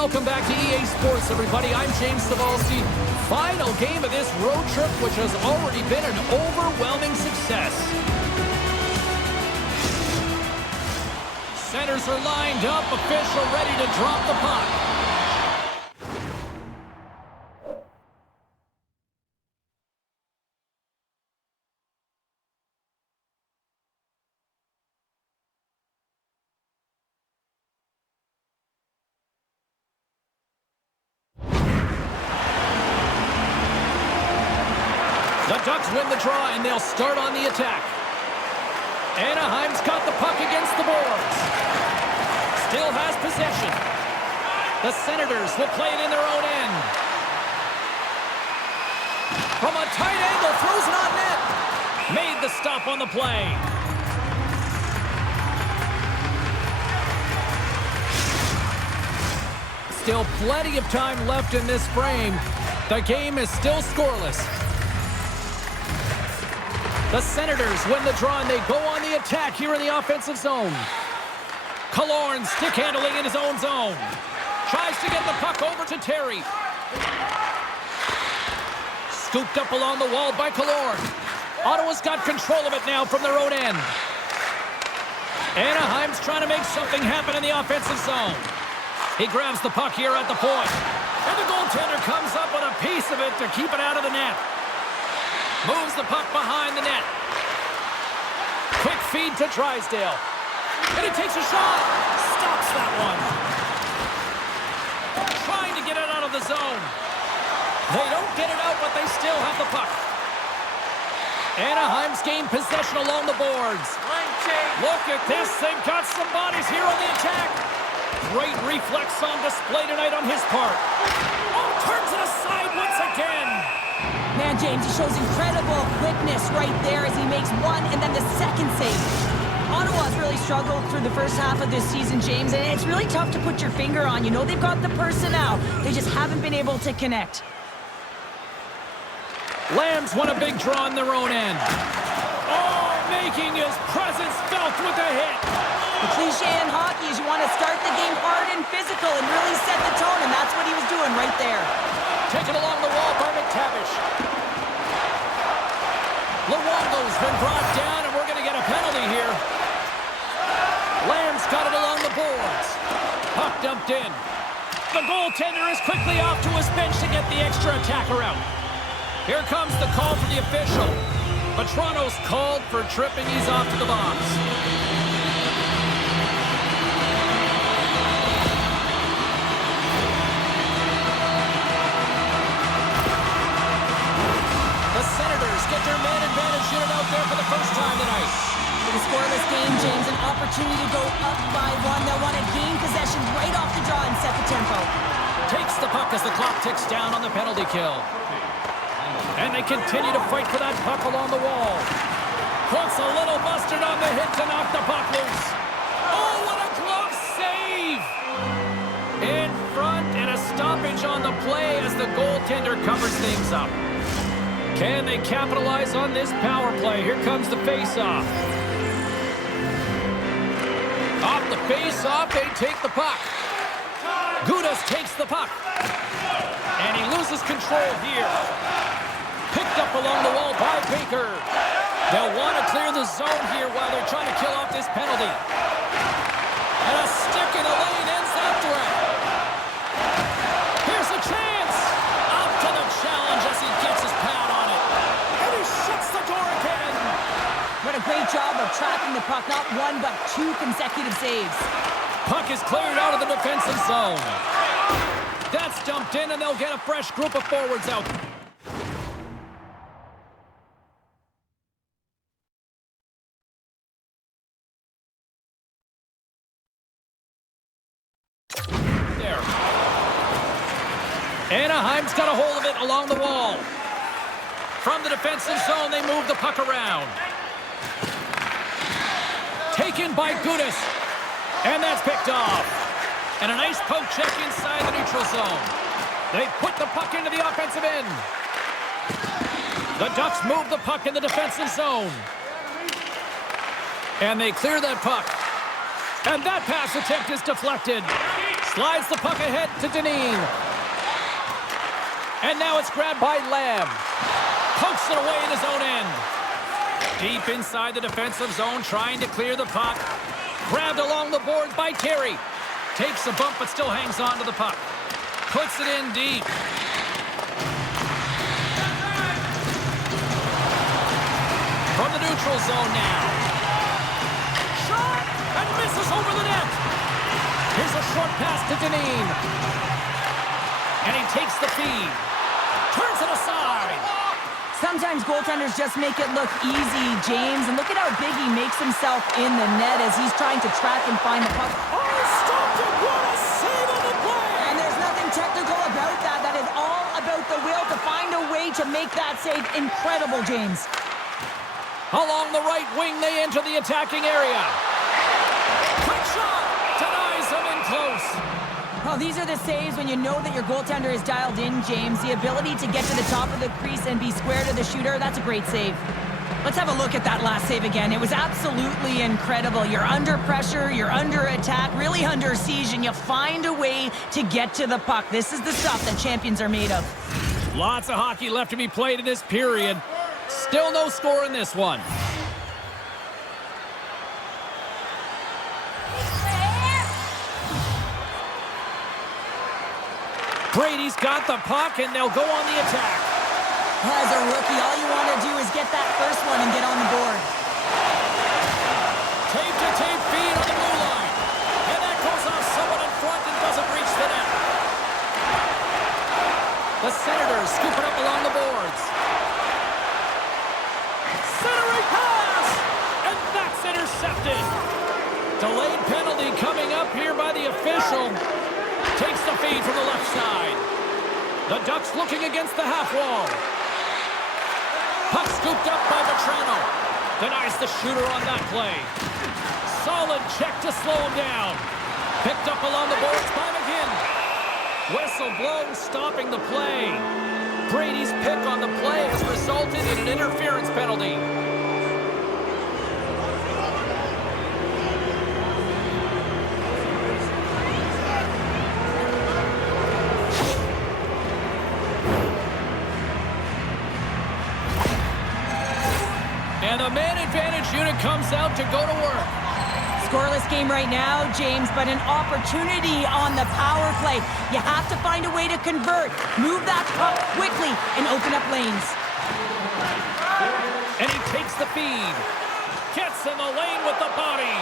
Welcome back to EA Sports, everybody. I'm James Cebulski. Final game of this road trip, which has already been an overwhelming success. Centers are lined up, official ready to drop the puck. The Ducks win the draw, and they'll start on the attack. Anaheim's got the puck against the boards. Still has possession. The Senators will play it in their own end. From a tight angle, throws it on net. Made the stop on the play. Still plenty of time left in this frame. The game is still scoreless. The Senators win the draw, and they go on the attack here in the offensive zone. Killorn stick handling in his own zone. Tries to get the puck over to Terry. Scooped up along the wall by Killorn. Ottawa's got control of it now from their own end. Anaheim's trying to make something happen in the offensive zone. He grabs the puck here at the point. And the goaltender comes up with a piece of it to keep it out of the net. Moves the puck behind the net. Quick feed to Drysdale. And he takes a shot. Stops that one. Trying to get it out of the zone. They don't get it out, but they still have the puck. Anaheim's gained possession along the boards. Look at this. They've got some bodies here on the attack. Great reflex on display tonight on his part. Oh, turns it aside once again. Man, James, he shows incredible quickness right there as he makes one and then the second save. Ottawa's really struggled through the first half of this season, James, and it's really tough to put your finger on. You know they've got the personnel. They just haven't been able to connect. Lambs won a big draw in their own end. Oh, making his presence felt with a hit. The cliche in hockey is you want to start the game hard and physical and really set the tone, and that's what he was doing right there. Taken along the wall by McTavish. Luongo's been brought down, and we're going to get a penalty here. Lamb's got it along the boards. Puck dumped in. The goaltender is quickly off to his bench to get the extra attacker out. Here comes the call from the official. Toronto's called for tripping. He's off to the box. The Senators get their man advantage unit out there for the first time tonight. In a scoreless game, James, an opportunity to go up by one. They'll want to gain possession right off the draw and set the tempo. Takes the puck as the clock ticks down on the penalty kill. And they continue to fight for that puck along the wall. Puts a little mustard on the hit to knock the puck loose. Oh, what a glove save! In front, and a stoppage on the play as the goaltender covers things up. Can they capitalize on this power play? Here comes the face-off. Off the face-off, they take the puck. Gudas takes the puck. And he loses control here. Picked up along the wall by Baker. They'll want to clear the zone here while they're trying to kill off this penalty. And a stick in the lane ends that threat. Here's a chance. Up to the challenge as he gets his pad on it. And he shuts the door again. What a great job of tracking the puck. Not one, but two consecutive saves. Puck is cleared out of the defensive zone. That's dumped in, and they'll get a fresh group of forwards out. There. Anaheim's got a hold of it along the wall. From the defensive zone, they move the puck around. Taken by Gudas. And that's picked off. And a nice poke check inside the neutral zone. They put the puck into the offensive end. The Ducks move the puck in the defensive zone. And they clear that puck. And that pass attempt is deflected. Slides the puck ahead to Dineen. And now it's grabbed by Lamb. Pokes it away in his own end. Deep inside the defensive zone, trying to clear the puck. Grabbed along the boards by Terry. Takes a bump, but still hangs on to the puck. Puts it in deep. From the neutral zone now. Shot! And misses over the net. Here's a short pass to Dineen. And he takes the feed. Turns it aside. Sometimes goaltenders just make it look easy, James. And look at how big he makes himself in the net as he's trying to track and find the puck. Oh, stopped it! What a save on the play! And there's nothing technical about that. That is all about the will to find a way to make that save. Incredible, James. Along the right wing, they enter the attacking area. Quick shot! Denies him in close. Oh, these are the saves when you know that your goaltender is dialed in, James. The ability to get to the top of the crease and be square to the shooter, that's a great save. Let's have a look at that last save again. It was absolutely incredible. You're under pressure, you're under attack, really under siege, and you find a way to get to the puck. This is the stuff that champions are made of. Lots of hockey left to be played in this period. Still no score in this one. Brady's got the puck, and they'll go on the attack. As a rookie, all you want to do is get that first one and get on the board. Tape-to-tape feed on the blue line. And that goes off someone in front and doesn't reach the net. The Senators scoop it up along the boards. Centering pass! And that's intercepted. Delayed penalty coming up here by the official. Takes the feed from the left side. The Ducks looking against the half wall. Puck scooped up by Vetrano. Denies the shooter on that play. Solid check to slow him down. Picked up along the boards by McGinn. Whistle blown, stopping the play. Brady's pick on the play has resulted in an interference penalty. And the man advantage unit comes out to go to work. Scoreless game right now, James, but an opportunity on the power play. You have to find a way to convert. Move that puck quickly and open up lanes. And he takes the feed. Gets in the lane with the body.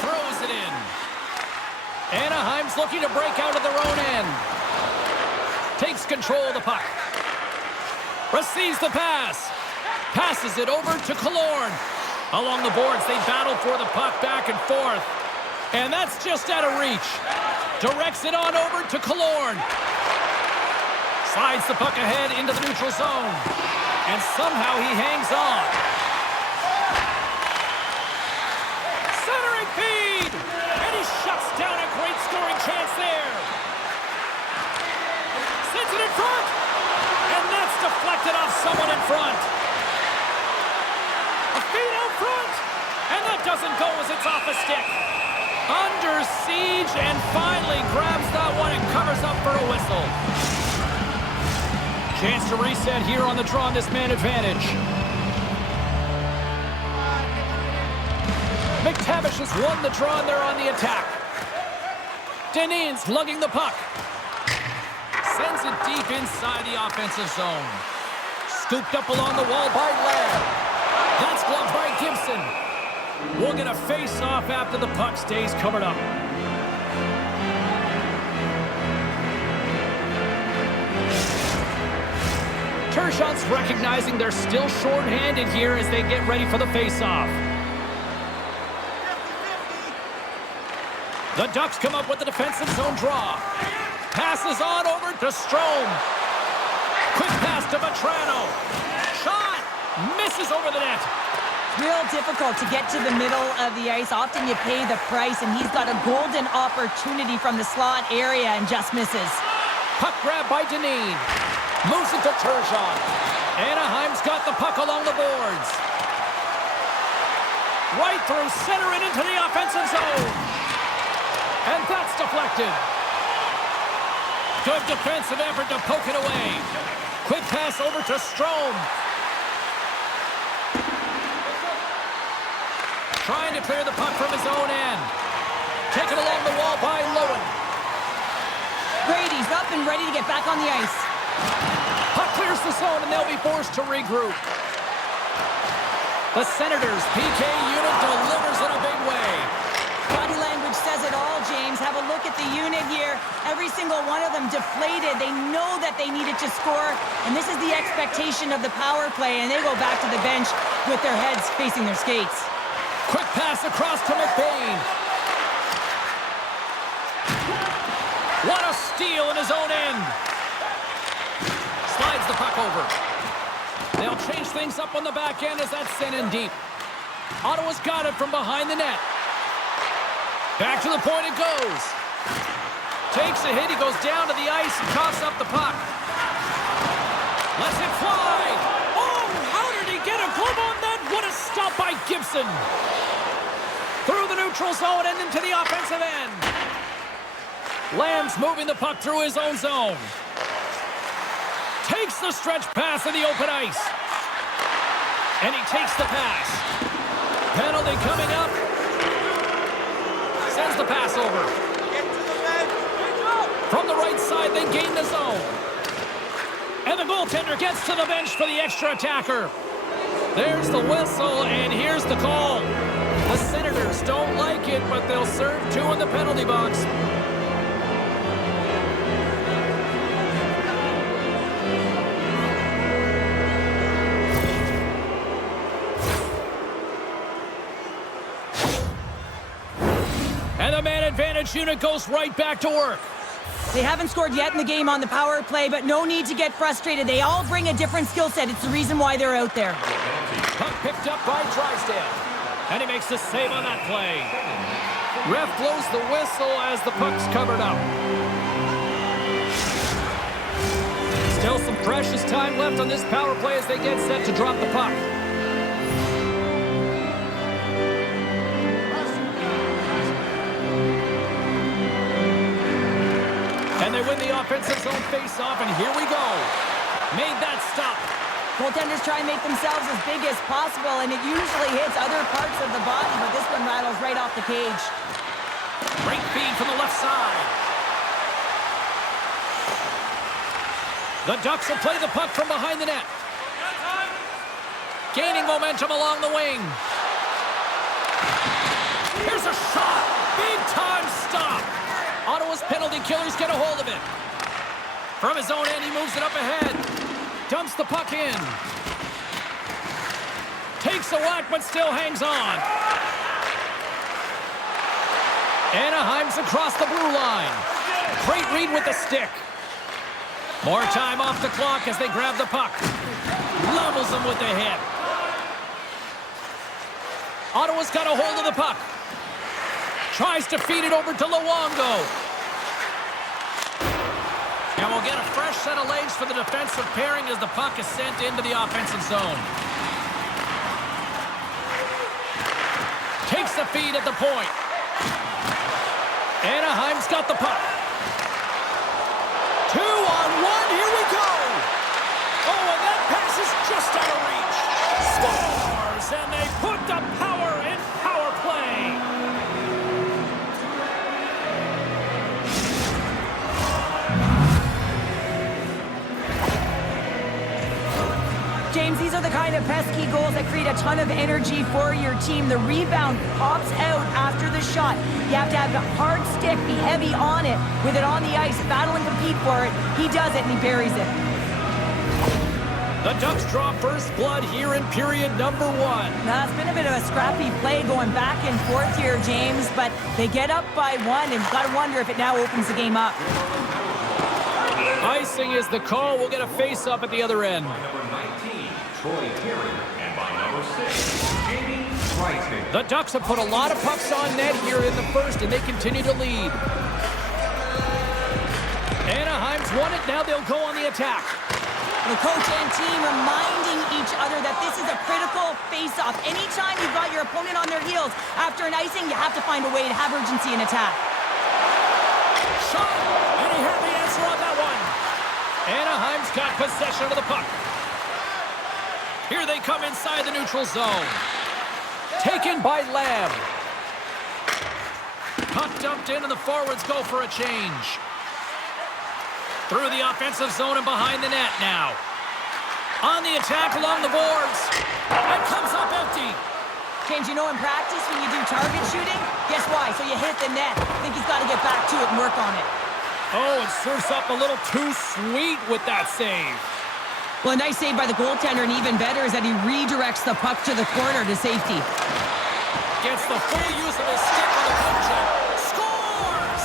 Throws it in. Anaheim's looking to break out of their own end. Takes control of the puck. Receives the pass. Passes it over to Killorn. Along the boards, they battle for the puck back and forth. And that's just out of reach. Directs it on over to Killorn. Slides the puck ahead into the neutral zone. And somehow he hangs on. Centering feed! And he shuts down a great scoring chance there. Sends it in front. And that's deflected off someone in front. A feed out front, and that doesn't go as it's off the stick. Under siege, and finally grabs that one and covers up for a whistle. Chance to reset here on the draw on this man advantage. McTavish has won the draw, and they're on the attack. Dineen's lugging the puck. Sends it deep inside the offensive zone. Scooped up along the wall by Lamb. That's gloved by Gibson. We'll get a face-off after the puck stays covered up. Tershot's recognizing they're still short-handed here as they get ready for the face-off. The Ducks come up with the defensive zone draw. Passes on over to Strome. Quick pass to Vetrano. Shot! Misses over the net. Real difficult to get to the middle of the ice. Often you pay the price, and he's got a golden opportunity from the slot area and just misses. Puck grab by Dineen. Moves it to Turgeon. Anaheim's got the puck along the boards. Right through center and into the offensive zone. And that's deflected. Good defensive effort to poke it away. Quick pass over to Strome. Trying to clear the puck from his own end. Taken along the wall by Lowen. Brady's up and ready to get back on the ice. Puck clears the zone, and they'll be forced to regroup. The Senators' PK unit delivers in a big way. Body language says it all, James. Have a look at the unit here. Every single one of them deflated. They know that they needed to score, and this is the expectation of the power play, and they go back to the bench with their heads facing their skates. Quick pass across to McBain. What a steal in his own end. Slides the puck over. They'll change things up on the back end as that's sent in deep. Ottawa's got it from behind the net. Back to the point it goes. Takes a hit, he goes down to the ice and coughs up the puck. Lets it fly. Oh, how did he get a glove on that? What a stop by Gibson. Through the neutral zone and into the offensive end. Lamb's moving the puck through his own zone. Takes the stretch pass in the open ice. And he takes the pass. Penalty coming up. Sends the pass over. From the right side, they gain the zone. And the goaltender gets to the bench for the extra attacker. There's the whistle, and here's the call. The Senators don't like it, but they'll serve two in the penalty box. And the man advantage unit goes right back to work. They haven't scored yet in the game on the power play, but no need to get frustrated. They all bring a different skill set. It's the reason why they're out there. Puck picked up by Drysdale. And he makes the save on that play. Ref blows the whistle as the puck's covered up. Still some precious time left on this power play as they get set to drop the puck. And they win the offensive zone face-off, and here we go. Made that stop. Goaltenders try and make themselves as big as possible, and it usually hits other parts of the body, but this one rattles right off the cage. Great feed from the left side. The Ducks will play the puck from behind the net. Gaining momentum along the wing. Here's a shot. Big-time stop. Ottawa's penalty killers get a hold of it. From his own end, he moves it up ahead. Dumps the puck in. Takes a whack, but still hangs on. Anaheim's across the blue line. Great read with the stick. More time off the clock as they grab the puck. Levels them with the hit. Ottawa's got a hold of the puck. Tries to feed it over to Luongo. And we'll get a fresh set of legs for the defensive pairing as the puck is sent into the offensive zone. Takes the feed at the point. Anaheim's got the puck. 2-on-1, here we go! Oh, and that pass is just out of reach. Scores, and they put the power in power play. James, these are the kind of pesky goals that create a ton of energy for your team. The rebound pops out after the shot. You have to have a hard stick, be heavy on it, with it on the ice, battle and compete for it. He does it, and he buries it. The Ducks draw first blood here in period number 1. Now, it's been a bit of a scrappy play going back and forth here, James, but they get up by 1, and you've got to wonder if it now opens the game up. Icing is the call. We'll get a face-up at the other end. The Ducks have put a lot of pucks on net here in the first, and they continue to lead. Anaheim's won it. Now they'll go on the attack. The coach and team reminding each other that this is a critical face-off. Anytime you've got your opponent on their heels after an icing, you have to find a way to have urgency in attack. shot, and he had the answer on that one. Anaheim's got possession of the puck. Here they come inside the neutral zone. Taken by Lamb. Puck dumped in, and the forwards go for a change. Through the offensive zone and behind the net now. On the attack along the boards. And comes up empty. James, you know in practice when you do target shooting, guess why? So you hit the net. I think he's got to get back to it and work on it. Oh, it surfs up a little too sweet with that save. Well, a nice save by the goaltender, and even better is that he redirects the puck to the corner to safety. Gets the full use of his stick on the good check. Scores!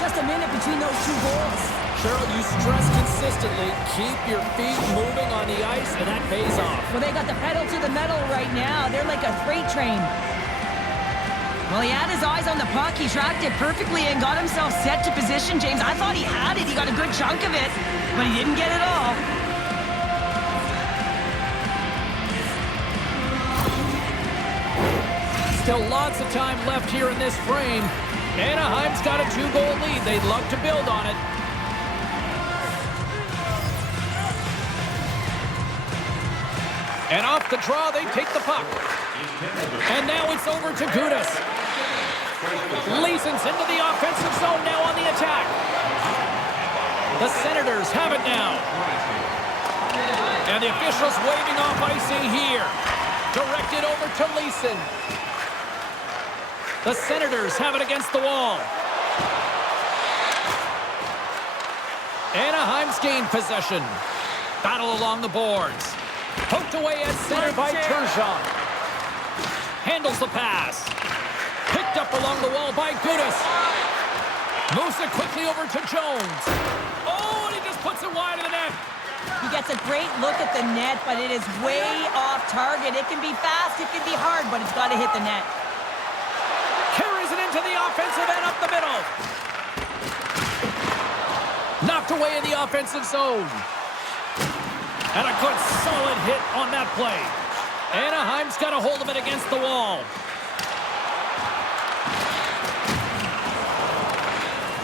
Just a minute between those two goals. Cheryl, you stress consistently, keep your feet moving on the ice, and that pays off. Well, they got the pedal to the metal right now. They're like a freight train. Well, he had his eyes on the puck. He tracked it perfectly and got himself set to position, James. I thought he had it. He got a good chunk of it, but he didn't get it all. Still lots of time left here in this frame. Anaheim's got a 2-goal lead. They'd love to build on it. And off the draw, they take the puck. And now it's over to Gudas. Leeson's into the offensive zone now on the attack. The Senators have it now. And the officials waving off icing here. Directed over to Leeson. The Senators have it against the wall. Anaheim's gained possession. Battle along the boards. Poked away at center by Turgeon. Handles the pass. Picked up along the wall by Gudas. Moves it quickly over to Jones. Oh, and he just puts it wide of the net. He gets a great look at the net, but it is way off target. It can be fast, it can be hard, but it's got to hit the net. Carries it into the offensive end up the middle. Knocked away in the offensive zone. And a good solid hit on that play. Anaheim's got a hold of it against the wall.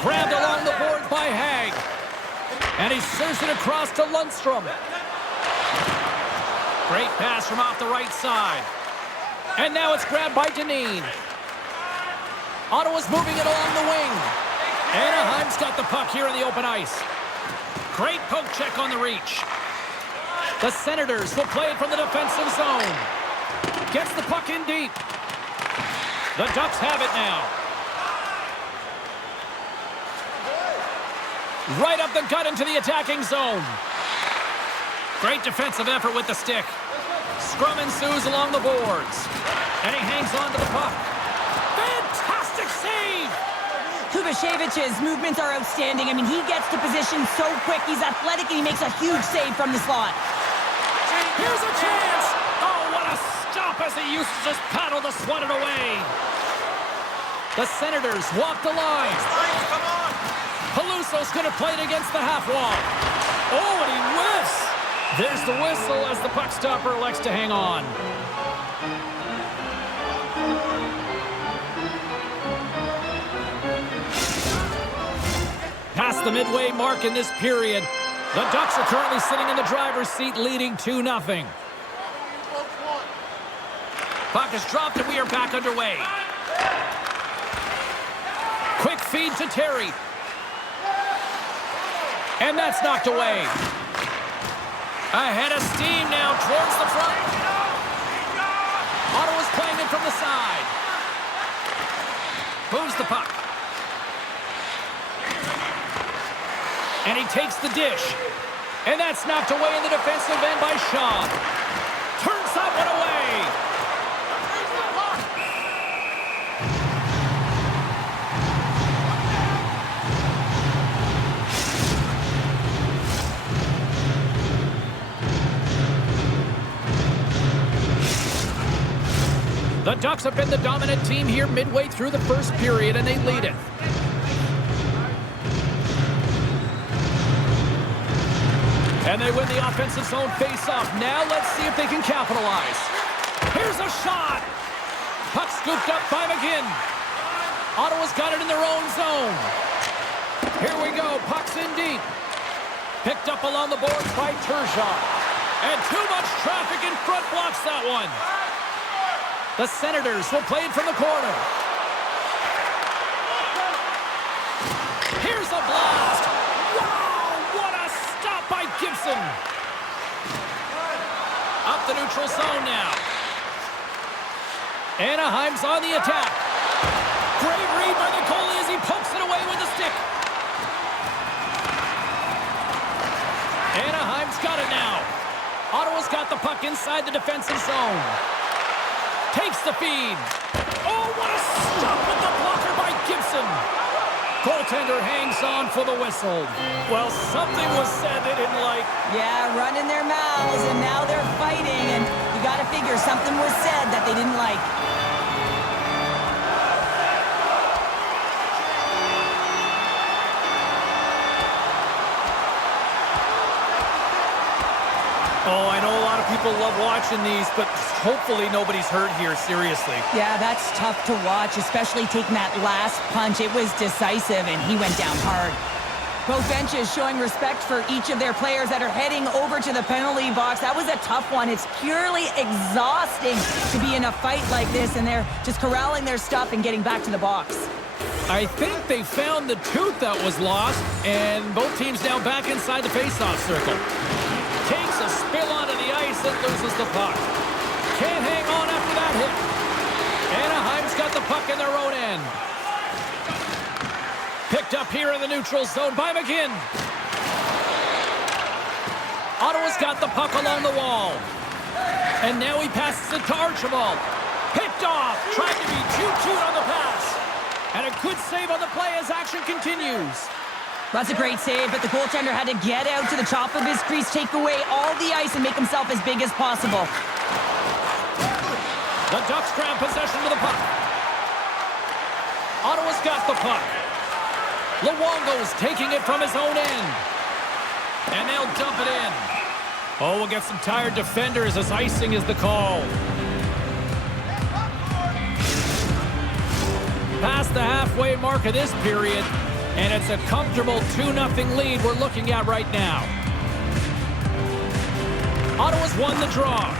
Grabbed along the boards by Hag. And he serves it across to Lundstrom. Great pass from off the right side. And now it's grabbed by Dineen. Ottawa's moving it along the wing. Anaheim's got the puck here in the open ice. Great poke check on the reach. The Senators will play it from the defensive zone. Gets the puck in deep. The Ducks have it now. Right up the gut into the attacking zone. Great defensive effort with the stick. Scrum ensues along the boards. And he hangs on to the puck. Fantastic save! Savich's movements are outstanding. I mean, he gets to position so quick. He's athletic, and he makes a huge save from the slot. Here's a chance! Oh, what a stop as he used to just paddle to swat it away. The Senators walk the line. Come on! Peluso's going to play it against the half wall. Oh, and he whiffs! There's the whistle as the puck stopper elects to hang on. Past the midway mark in this period, the Ducks are currently sitting in the driver's seat, leading 2-0. Puck is dropped, and we are back underway. Quick feed to Terry. And that's knocked away. Ahead of steam now towards the front. Ottawa's playing it from the side. Moves the puck. And he takes the dish. And that's knocked away in the defensive end by Shaw. Turns that one away. The Ducks have been the dominant team here midway through the first period, and they lead it. And they win the offensive zone face-off. Now let's see if they can capitalize. Here's a shot. Puck scooped up by McGinn. Ottawa's got it in their own zone. Here we go. Puck's in deep. Picked up along the boards by Turgeon. And too much traffic in front blocks that one. The Senators will play it from the corner. Here's a blast. Wow, what a stop by Gibson. Up the neutral zone now. Anaheim's on the attack. Great read by the goalie as he pokes it away with a stick. Anaheim's got it now. Ottawa's got the puck inside the defensive zone. Takes the feed. Oh, what a stop with the blocker by Gibson. Goaltender hangs on for the whistle. Well, something was said they didn't like. Yeah, running their mouths, and now they're fighting, and you got to figure something was said that they didn't like. Oh, I know a lot of people love watching these, but hopefully nobody's hurt here, seriously. Yeah, that's tough to watch, especially taking that last punch. It was decisive, and he went down hard. Both benches showing respect for each of their players that are heading over to the penalty box. That was a tough one. It's purely exhausting to be in a fight like this, and they're just corralling their stuff and getting back to the box. I think they found the tooth that was lost, and both teams now back inside the face-off circle. Takes a spill onto the ice and loses the puck. Can't hang on after that hit. Anaheim's got the puck in their own end. Picked up here in the neutral zone by McGinn. Ottawa's got the puck along the wall. And now he passes it to Archibald. Picked off. Tried to be too cute on the pass. And a good save on the play as action continues. That's a great save, but the goaltender had to get out to the top of his crease, take away all the ice, and make himself as big as possible. The Ducks grab possession of the puck. Ottawa's got the puck. Luongo's taking it from his own end. And they'll dump it in. Oh, we'll get some tired defenders as icing is the call. Past the halfway mark of this period. And it's a comfortable 2-0 lead we're looking at right now. Ottawa's won the draw.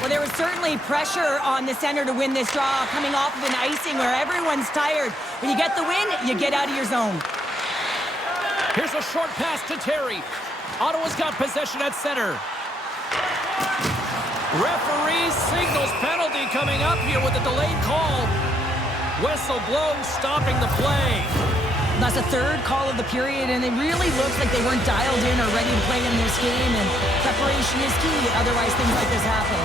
Well, there was certainly pressure on the center to win this draw, coming off of an icing where everyone's tired. When you get the win, you get out of your zone. Here's a short pass to Terry. Ottawa's got possession at center. Referee signals penalty coming up here with a delayed call. Whistle blows, stopping the play. That's the third call of the period, and it really looks like they weren't dialed in or ready to play in this game, and preparation is key. Otherwise, things like this happen.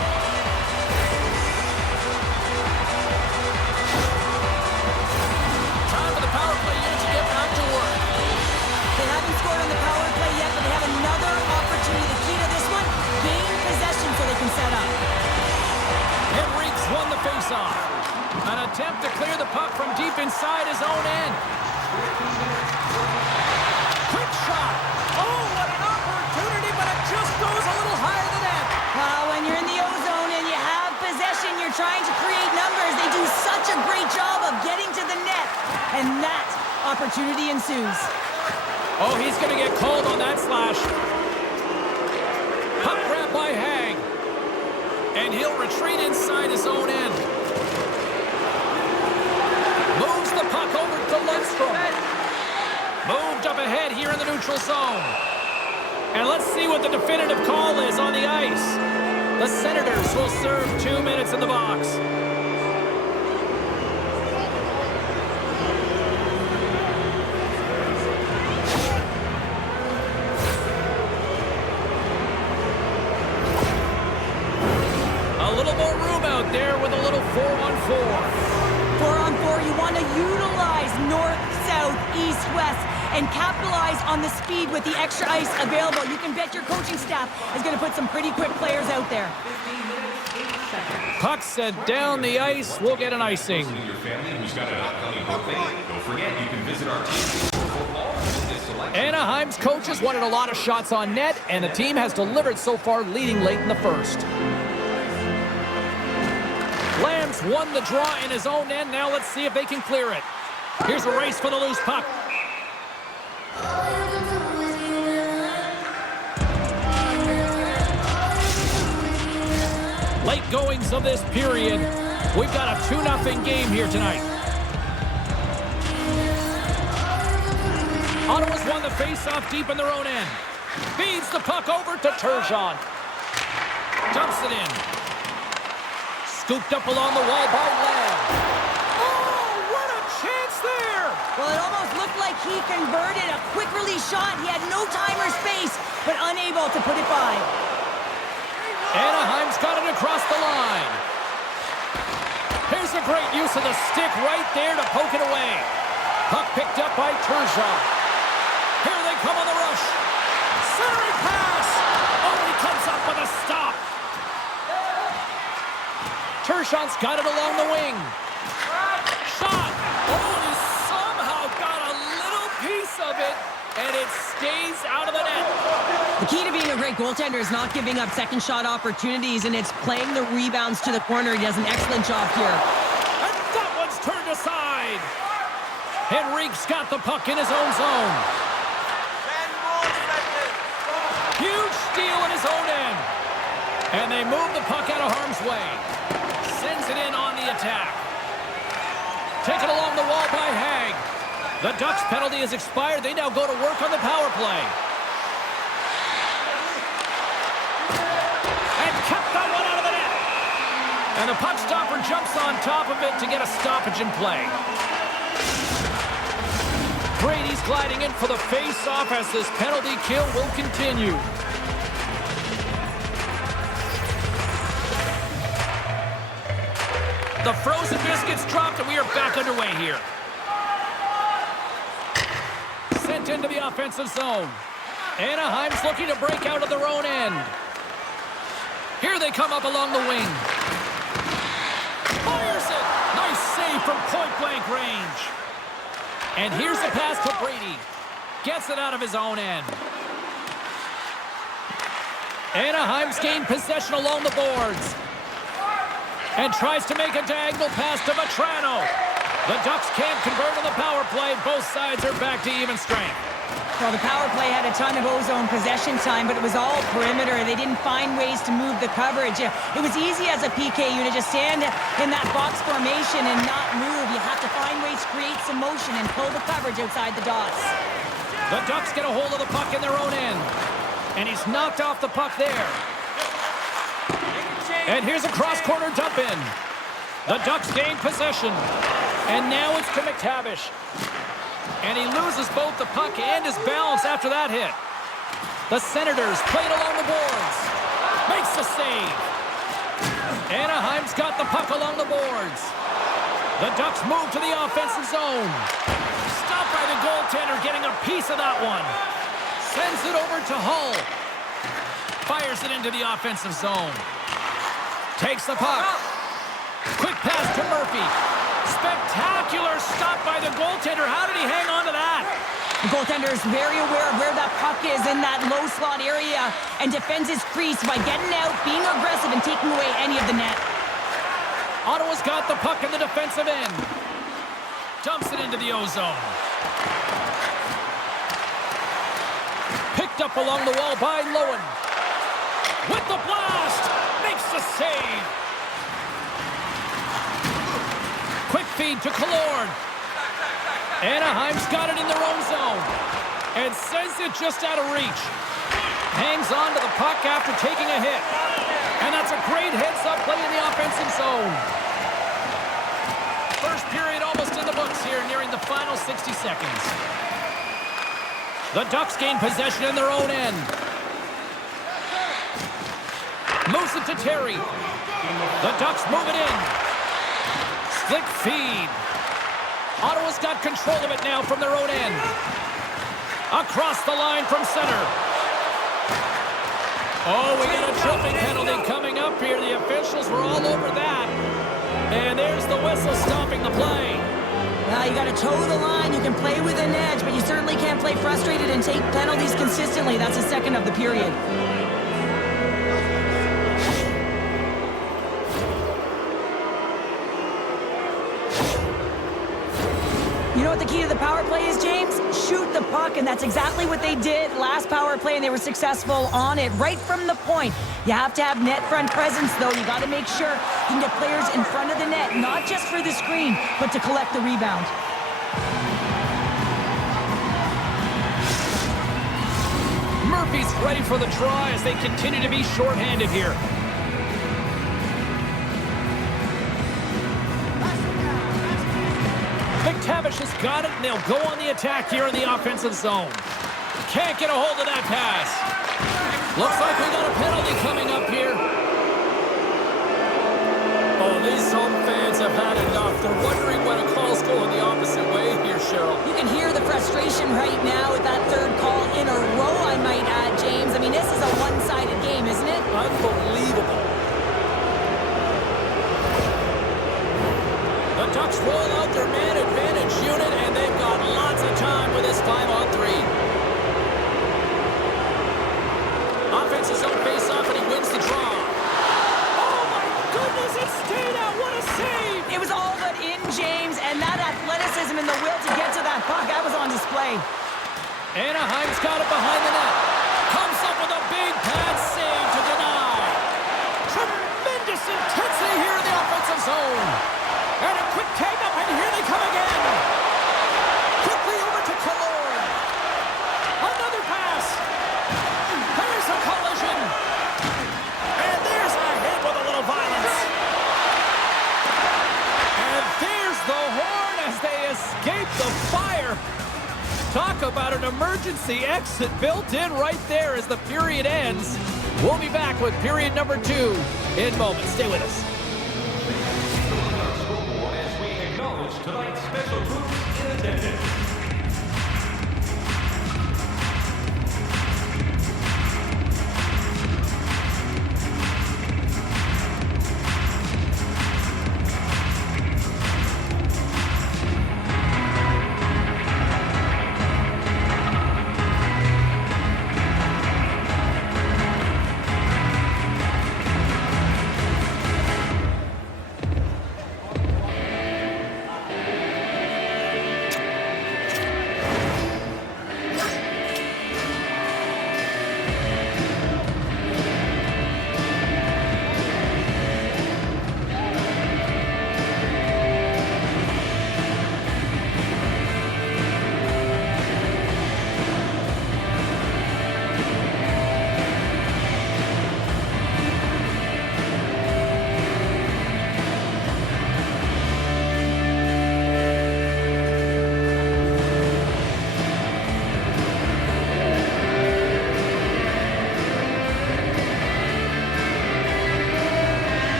Time for the power play unit to get back to work. They haven't scored on the power play yet, but they have another opportunity. The key to this one, gain possession so they can set up. Henrique's won the faceoff. An attempt to clear the puck from deep inside his own end. Quick shot. Oh, what an opportunity, but it just goes a little higher than that. When you're in the O-zone and you have possession, you're trying to create numbers. They do such a great job of getting to the net, and that opportunity ensues. Oh, he's going to get called on that slash. Puck grab by Hag. And he'll retreat inside his own end. Moves the puck over to Lundstrom. Moved up ahead here in the neutral zone. And let's see what the definitive call is on the ice. The Senators will serve 2 minutes in the box. A little more room out there with a little 4-on-4. 4-on-4, you want to utilize north, south, east, west, and capitalize on the speed with the extra ice available. You can bet your coaching staff is going to put some pretty quick players out there. Puck set down the ice. We'll get an icing. Your family who's got an upcoming birthday, don't forget you can visit our team for all fitness selection. Anaheim's coaches wanted a lot of shots on net, and the team has delivered so far, leading late in the first. Lamb's won the draw in his own end. Now let's see if they can clear it. Here's a race for the loose puck. Late goings of this period. We've got a 2-0 game here tonight. Ottawa's won the face-off deep in their own end. Feeds the puck over to Turgeon. Dumps it in. Scooped up along the wall by Lamb. Oh, what a chance there! Well, it almost looked like he converted a quick release shot. He had no time or space, but unable to put it by. Anaheim's got it across the line. Here's a great use of the stick right there to poke it away. Puck picked up by Turgeon. Here they come on the rush. Centering pass. Oh, he comes up with a stop. Turgeon's got it along the wing. Shot. Oh, and he somehow got a little piece of it, and it stays out of the net. The key to being a great goaltender is not giving up second shot opportunities, and it's playing the rebounds to the corner. He does an excellent job here. And that one's turned aside. Henrique's got the puck in his own zone. Huge steal in his own end. And they move the puck out of harm's way. Sends it in on the attack. Taken along the wall by Hag. The Ducks' penalty has expired. They now go to work on the power play. And kept that one out of the net. And the puck stopper jumps on top of it to get a stoppage in play. Brady's gliding in for the face-off as this penalty kill will continue. The frozen biscuits dropped, and we are back underway here. Sent into the offensive zone. Anaheim's looking to break out of their own end. Here they come up along the wing. Fires it! Nice save from point-blank range. And here's the pass to Brady. Gets it out of his own end. Anaheim's gained possession along the boards. And tries to make a diagonal pass to Vetrano. The Ducks can't convert on the power play. Both sides are back to even strength. Well, the power play had a ton of ozone possession time, but it was all perimeter. They didn't find ways to move the coverage. It was easy as a PK unit to stand in that box formation and not move. You have to find ways to create some motion and pull the coverage outside the dots. The Ducks get a hold of the puck in their own end. And he's knocked off the puck there. And here's a cross-corner dump in. The Ducks gain possession. And now it's to McTavish. And he loses both the puck and his balance after that hit. The Senators played along the boards. Makes the save. Anaheim's got the puck along the boards. The Ducks move to the offensive zone. Stopped by the goaltender, getting a piece of that one. Sends it over to Hull. Fires it into the offensive zone. Takes the puck. Quick pass to Murphy. Spectacular stop by the goaltender. How did he hang on to that? The goaltender is very aware of where that puck is in that low slot area and defends his crease by getting out, being aggressive, and taking away any of the net. Ottawa's got the puck in the defensive end. Dumps it into the ozone. Picked up along the wall by Lowen. With the blast! Makes the save! Quick feed to Killorn. Anaheim's got it in their own zone. And sends it just out of reach. Hangs on to the puck after taking a hit. And that's a great heads-up play in the offensive zone. First period almost in the books here, nearing the final 60 seconds. The Ducks gain possession in their own end. Moves it to Terry. The Ducks move it in. Slick feed. Ottawa's got control of it now from their own end. Across the line from center. Oh, we got a tripping penalty coming up here. The officials were all over that. And there's the whistle stopping the play. Now you got to toe the line. You can play with an edge, but you certainly can't play frustrated and take penalties consistently. That's the second of the period. You know what the key to the power play is, James? shoot the puck, and that's exactly what they did last power play, and they were successful on it right from the point. You have to have net front presence, though. You got to make sure you can get players in front of the net, not just for the screen, but to collect the rebound. Murphy's ready for the draw as they continue to be shorthanded here. McTavish has got it, and they'll go on the attack here in the offensive zone. Can't get a hold of that pass. Looks like we got a penalty coming up here. Oh, these home fans have had enough. They're wondering when a call's going the opposite way here, Cheryl. You can hear the frustration right now with that third call in a row, I might add, James. I mean, this is a one-sided game, isn't it? Unbelievable. The Ducks roll out their man advantage unit, and they've got lots of time for this 5-on-3. Offensive zone face-off, and he wins the draw. Oh, my goodness, it stayed out. What a save! It was all but in, James, and that athleticism and the will to get to that puck, that was on display. Anaheim's got it behind the net. Comes up with a big pad save to deny. Tremendous intensity here in the offensive zone. And a quick tag up, and here they come again. Quickly over to Killorn. Another pass. There's a collision. And there's a hit with a little violence. And there's the horn as they escape the fire. Talk about an emergency exit built in right there as the period ends. We'll be back with period number 2 in moments. Stay with us. Tonight's special troops in attendance.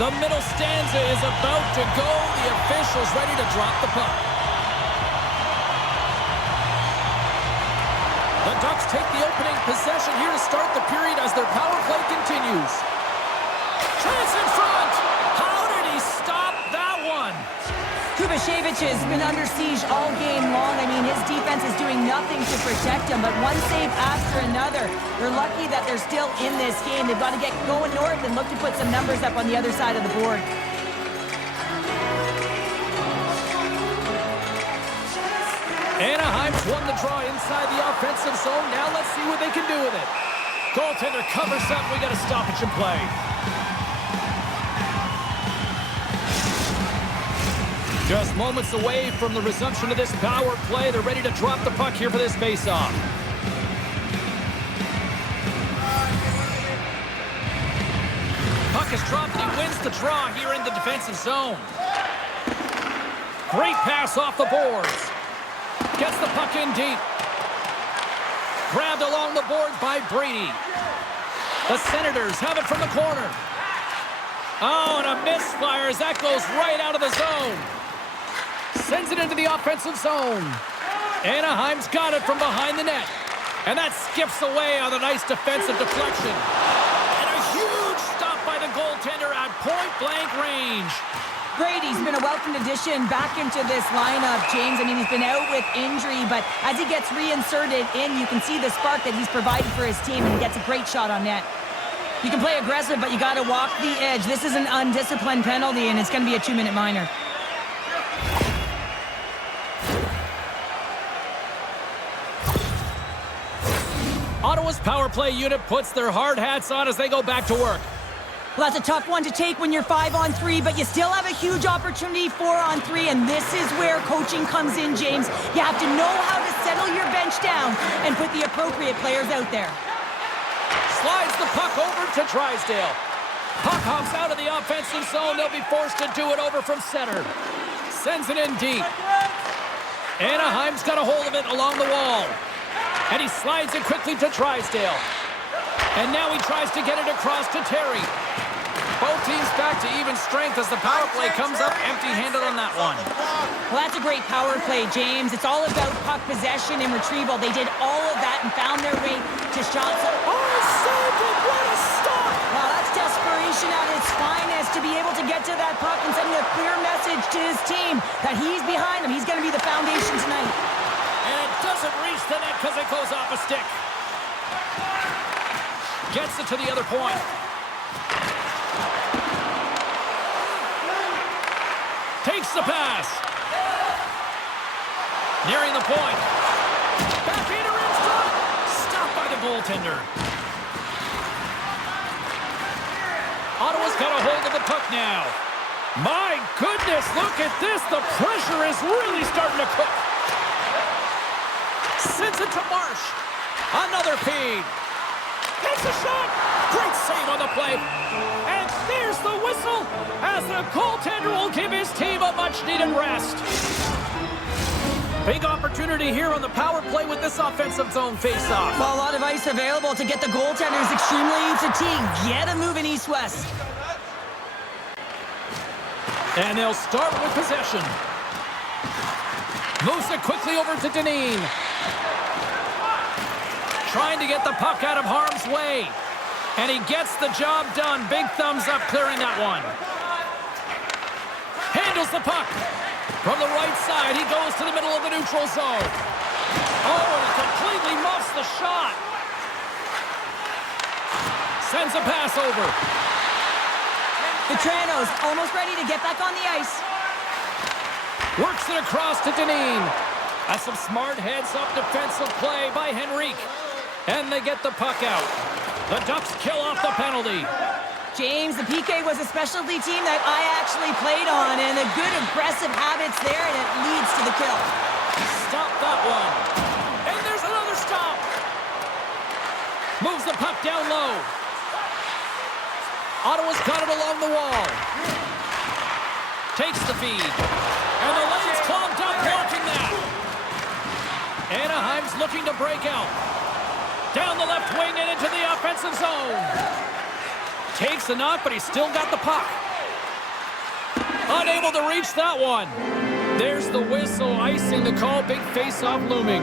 The middle stanza is about to go. The official's ready to drop the puck. The Ducks take the opening possession here to start the period as their power play continues. Chance in front. How did he stop that one? S.O.A.C.J.V has been under siege all game long. I mean, his defense is doing nothing to protect him, but one save after another. They're lucky that they're still in this game. They've got to get going north and look to put some numbers up on the other side of the board. Anaheim's won the draw inside the offensive zone. Now let's see what they can do with it. Goaltender covers up. We got a stoppage in play. Just moments away from the resumption of this power play. They're ready to drop the puck here for this face-off. Puck is dropped and he wins the draw here in the defensive zone. Great pass off the boards. Gets the puck in deep. Grabbed along the boards by Brady. The Senators have it from the corner. Oh, and a misfire as that goes right out of the zone. Sends it into the offensive zone. Anaheim's got it from behind the net. And that skips away on a nice defensive deflection. And a huge stop by the goaltender at point-blank range. Brady's been a welcome addition back into this lineup, James. I mean, he's been out with injury, but as he gets reinserted in, you can see the spark that he's provided for his team, and he gets a great shot on net. You can play aggressive, but you got to walk the edge. This is an undisciplined penalty, and it's going to be a 2-minute minor. Ottawa's power play unit puts their hard hats on as they go back to work. Well, that's a tough one to take when you're 5-on-3, but you still have a huge opportunity 4-on-3, and this is where coaching comes in, James. You have to know how to settle your bench down and put the appropriate players out there. Slides the puck over to Drysdale. Puck hops out of the offensive zone. They'll be forced to do it over from center. Sends it in deep. Anaheim's got a hold of it along the wall. And he slides it quickly to Drysdale. And now he tries to get it across to Terry. Both teams back to even strength as the power play comes up empty-handed on that one. Well, that's a great power play, James. It's all about puck possession and retrieval. They did all of that and found their way to shots. Oh, saved it! What a stop! Well, that's desperation at its finest to be able to get to that puck and sending a clear message to his team that he's behind him. He's going to be the foundation tonight. And it doesn't reach the net because it goes off a stick. Gets it to the other point. Takes the pass. Nearing the point. Backhander in front. Stopped by the goaltender. Ottawa's got a hold of the puck now. My goodness, look at this. The pressure is really starting to cook. Sends it to Marsh. Another feed. Takes a shot. Great save on the play. And there's the whistle as the goaltender will give his team a much-needed rest. Big opportunity here on the power play with this offensive zone face-off. Well, a lot of ice available to get the goaltenders extremely fatigued. Get a move in east-west. And they'll start with possession. Moves it quickly over to Dineen. Trying to get the puck out of harm's way. And he gets the job done. Big thumbs up clearing that one. Handles the puck. From the right side, he goes to the middle of the neutral zone. Oh, and it completely muffs the shot. Sends a pass over. Vetrano's almost ready to get back on the ice. Works it across to Dineen. That's some smart heads-up defensive play by Henrique. And they get the puck out. The Ducks kill off the penalty. James, the PK was a specialty team that I actually played on, and a good aggressive habits there, and it leads to the kill. Stop that one. And there's another stop. Moves the puck down low. Ottawa's got it along the wall. Takes the feed. And the lane's clogged up blocking that. Anaheim's looking to break out. Down the left wing and into the offensive zone. Takes the knock, but he's still got the puck. Unable to reach that one. There's the whistle, icing the call. Big face-off looming.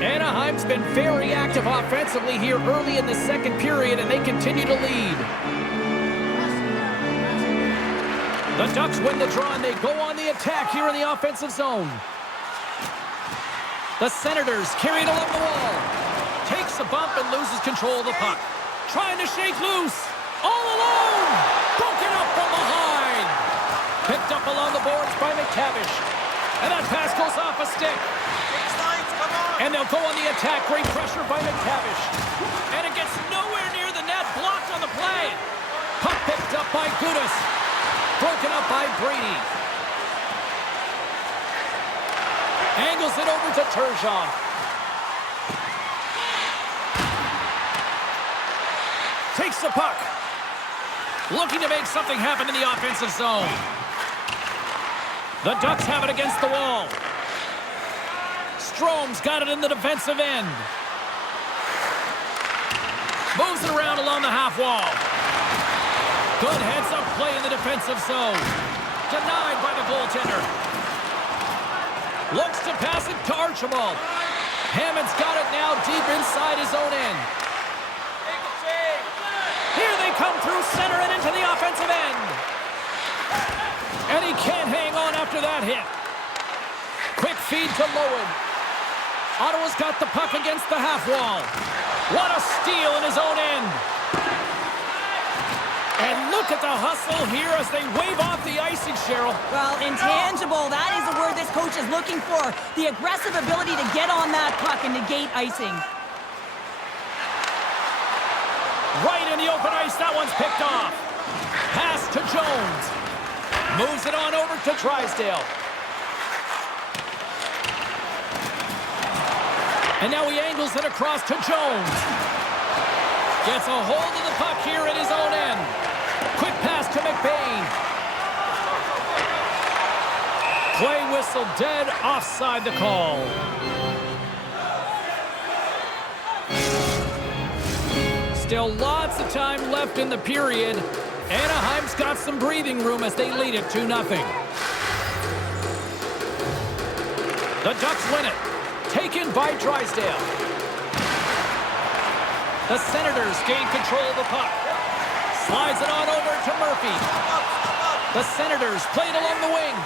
Anaheim's been very active offensively here early in the second period, and they continue to lead. The Ducks win the draw, and they go on the attack here in the offensive zone. The Senators carry it along the wall. Takes a bump and loses control of the puck. Trying to shake loose. All alone. Broken up from behind. Picked up along the boards by McTavish. And that pass goes off a stick. And they'll go on the attack. Great pressure by McTavish. And it gets nowhere near the net. Blocked on the play. Puck picked up by Gudas. Broken up by Brady. Angles it over to Turgeon. Takes the puck. Looking to make something happen in the offensive zone. The Ducks have it against the wall. Strome's got it in the defensive end. Moves it around along the half wall. Good heads-up play in the defensive zone. Denied by the goaltender. Looks to pass it to Archibald. Hammond's got it now deep inside his own end. Here they come through center and into the offensive end. And he can't hang on after that hit. Quick feed to Lowen. Ottawa's got the puck against the half wall. What a steal in his own end. And look at the hustle here as they wave off the icing, Cheryl. Well, intangible, that is the word this coach is looking for. The aggressive ability to get on that puck and negate icing. Right in the open ice, that one's picked off. Pass to Jones. Moves it on over to Drysdale. And now he angles it across to Jones. Gets a hold of the puck here at his own end. Quick pass to McBain. Play whistle dead, offside the call. Still lots of time left in the period. Anaheim's got some breathing room as they lead it 2-0. The Ducks win it. Taken by Drysdale. The Senators gain control of the puck. Slides it on over to Murphy. The Senators play it along the wing.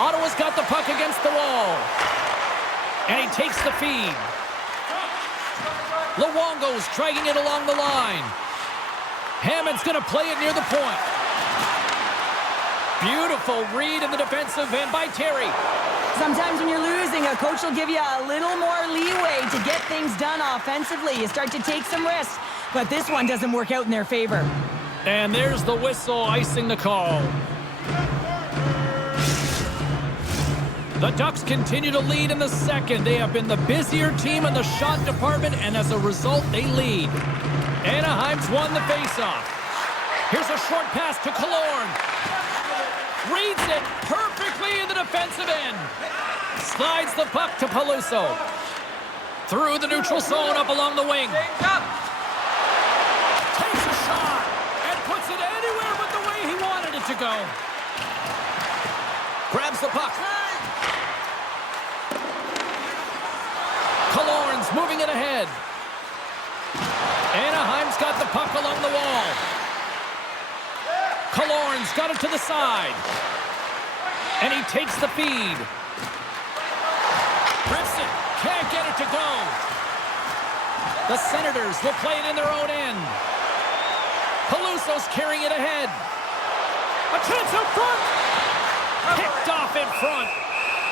Ottawa's got the puck against the wall. And he takes the feed. Luongo's dragging it along the line. Hammond's going to play it near the point. Beautiful read in the defensive end by Terry. Sometimes when you're losing, a coach will give you a little more leeway to get things done offensively. You start to take some risks, but this one doesn't work out in their favor. And there's the whistle icing the call. The Ducks continue to lead in the second. They have been the busier team in the shot department, and as a result, they lead. Anaheim's won the faceoff. Here's a short pass to Killorn. Reads it perfectly in the defensive end. Slides the puck to Peluso. Through the neutral zone up along the wing. Takes a shot and puts it anywhere but the way he wanted it to go. Grabs the puck. Killorn's moving it ahead. Anaheim's got the puck along the wall. Killorn's got it to the side. And he takes the feed. Rips it. Can't get it to go. The Senators will play it in their own end. Peluso's carrying it ahead. A chance out front. Picked off in front.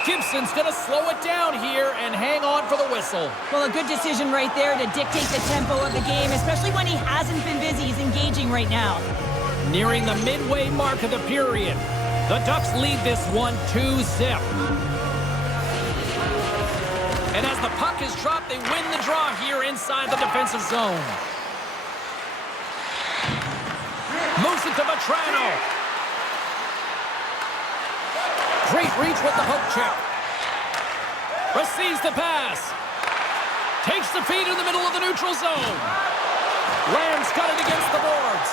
Gibson's going to slow it down here and hang on for the whistle. Well, a good decision right there to dictate the tempo of the game, especially when he hasn't been busy. He's engaging right now. Nearing the midway mark of the period. The Ducks lead this one 2-0. And as the puck is dropped, they win the draw here inside the defensive zone. Moves it to Vetrano. Great reach with the poke check. Receives the pass. Takes the feed in the middle of the neutral zone. Lamb's got it against the boards.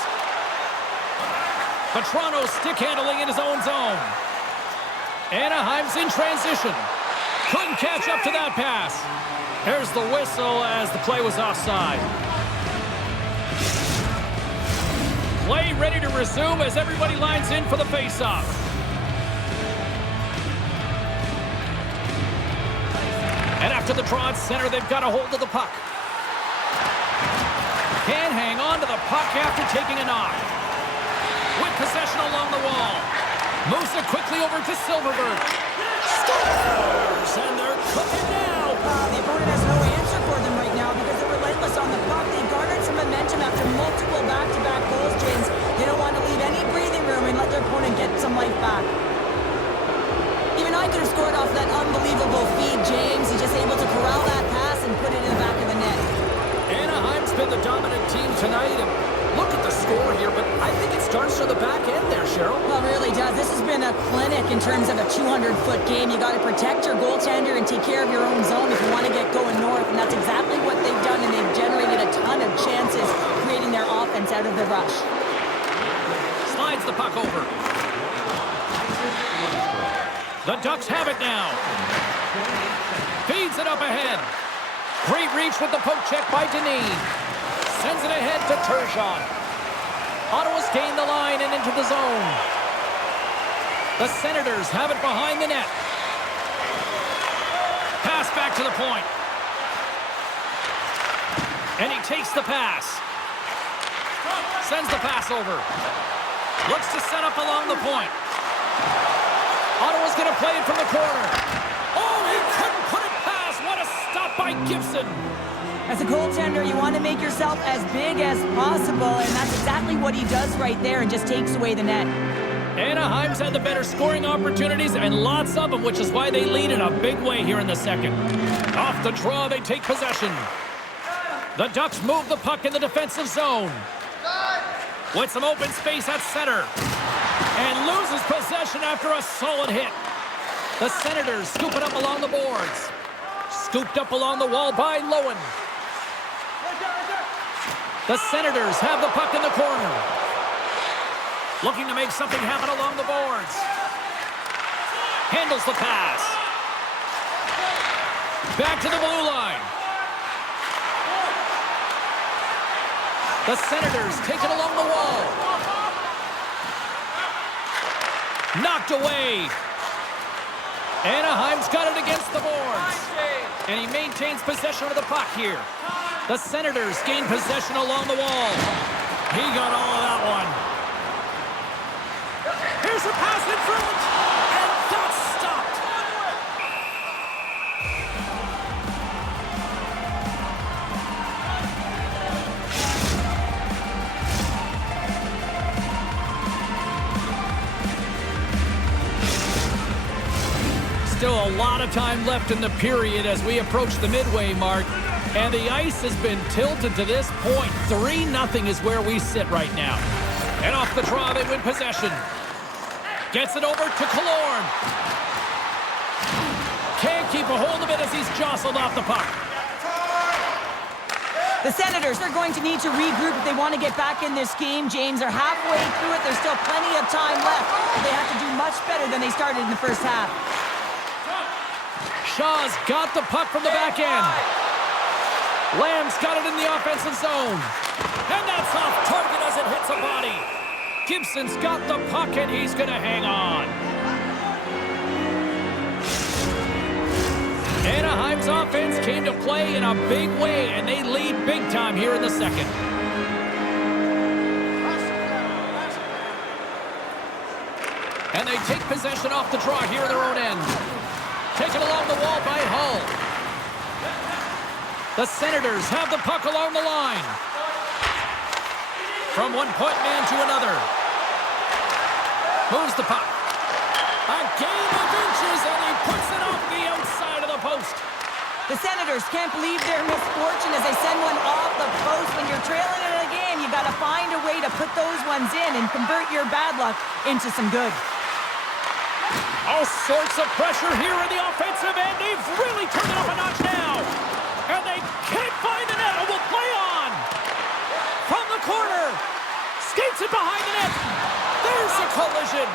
Vetrano stick handling in his own zone. Anaheim's in transition. Couldn't catch up to that pass. There's the whistle as the play was offside. Play ready to resume as everybody lines in for the faceoff. And after the draw at center, they've got a hold of the puck. Can't hang on to the puck after taking a knock. With possession along the wall. Moves it quickly over to Silverberg. Scores! And they're cooking now. The opponent has no answer for them right now because they're relentless on the puck. They garnered some momentum after multiple back-to-back goals, James. They don't want to leave probably could have scored off that unbelievable feed, James. He's just able to corral that pass and put it in the back of the net. Anaheim's been the dominant team tonight, and look at the score here, but I think it starts to the back end there, Cheryl. Well, it really does. This has been a clinic in terms of a 200-foot game. You got to protect your goaltender and take care of your own zone if you want to get going north, and that's exactly what they've done, and they've generated a ton of chances creating their offense out of the rush. Slides the puck over. The Ducks have it now. Feeds it up ahead. Great reach with the poke check by Denis. Sends it ahead to Turgeon. Ottawa's gained the line and into the zone. The Senators have it behind the net. Pass back to the point. And he takes the pass. Sends the pass over. Looks to set up along the point. Ottawa's going to play it from the corner. Oh, he couldn't put it past. What a stop by Gibson. As a goaltender, you want to make yourself as big as possible, and that's exactly what he does right there and just takes away the net. Anaheim's had the better scoring opportunities and lots of them, which is why they lead in a big way here in the second. Off the draw, they take possession. The Ducks move the puck in the defensive zone. With some open space at center. And loses possession after a solid hit. The Senators scoop it up along the boards. Scooped up along the wall by Lowen. The Senators have the puck in the corner. Looking to make something happen along the boards. Handles the pass. Back to the blue line. The Senators take it along the wall. Knocked away. Anaheim's got it against the boards. And he maintains possession of the puck here. The Senators gain possession along the wall. He got all of that one. Here's a pass in front. And that's stopped. Still a lot of time left in the period as we approach the midway mark. And the ice has been tilted to this point. 3-0 is where we sit right now. And off the draw, they win possession. Gets it over to Killorn. Can't keep a hold of it as he's jostled off the puck. The Senators are going to need to regroup if they want to get back in this game. James, are halfway through it. There's still plenty of time left. They have to do much better than they started in the first half. Shaw's got the puck from the back end. Lamb's got it in the offensive zone. And that's off target as it hits a body. Gibson's got the puck and he's going to hang on. Anaheim's offense came to play in a big way, and they lead big time here in the second. And they take possession off the draw here in their own end. Taken along the wall by Hull. The Senators have the puck along the line. From one point man to another. Moves the puck. A game of inches, and he puts it off the outside of the post. The Senators can't believe their misfortune as they send one off the post. When you're trailing in a game, you got to find a way to put those ones in and convert your bad luck into some good. All sorts of pressure here in the offensive end. They've really turned it up a notch now. And they can't find the net. Will play on. From the corner. Skates it behind the net. There's a collision.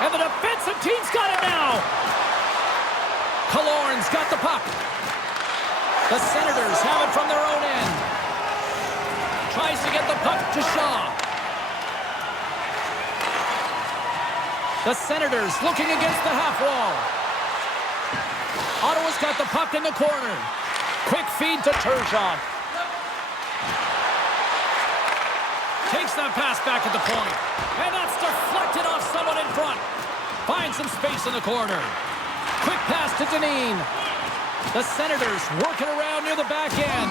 And the defensive team's got it now. Killorn's got the puck. The Senators have it from their own end. Tries to get the puck to Shaw. The Senators looking against the half wall. Ottawa's got the puck in the corner. Quick feed to Turgeon. Takes that pass back at the point. And that's deflected off someone in front. Finds some space in the corner. Quick pass to Deneen. The Senators working around near the back end.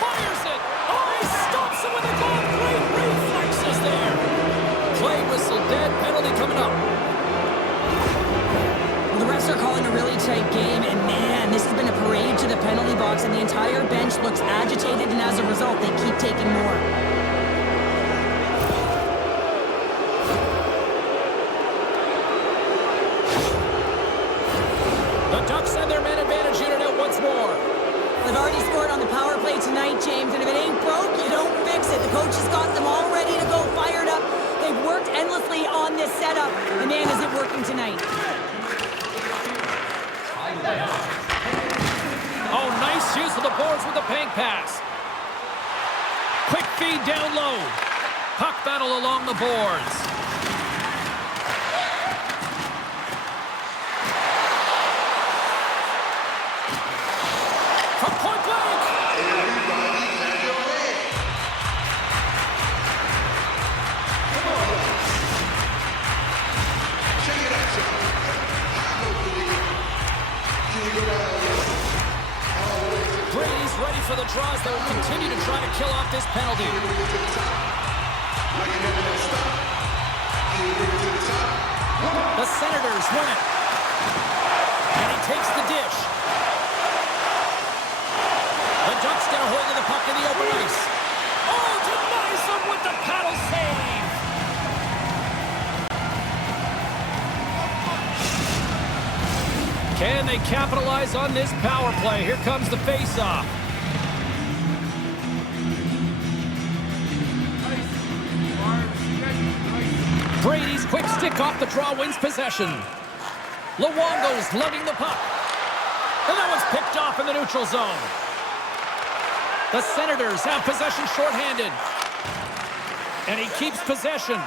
Fires it. Oh, he stops it with a goal. Great reflexes there. Play whistle dead. Penalty coming up. Well, the Ducks are calling a really tight game, and man, this has been a parade to the penalty box, and the entire bench looks agitated, and as a result, they keep taking more. The Ducks send their man advantage unit out once more. They've already scored on the power play tonight, James, and if it ain't broke, you don't fix it. The coach has got them all ready to go, fired up. They've worked endlessly on this setup, and man, is it working tonight. Oh, nice use of the boards with the bank pass. Quick feed down low. Puck battle along the boards. From point blank. Brady's ready for the draws. They will continue to try to kill off this penalty. The Senators win it. And he takes the dish. The Ducks get a hold of the puck in the open ice. Oh, denies them with the paddle save. Can they capitalize on this power play? Here comes the face-off. Brady's quick stick off the draw wins possession. Luongo's lugging the puck. And that one's picked off in the neutral zone. The Senators have possession shorthanded. And he keeps possession.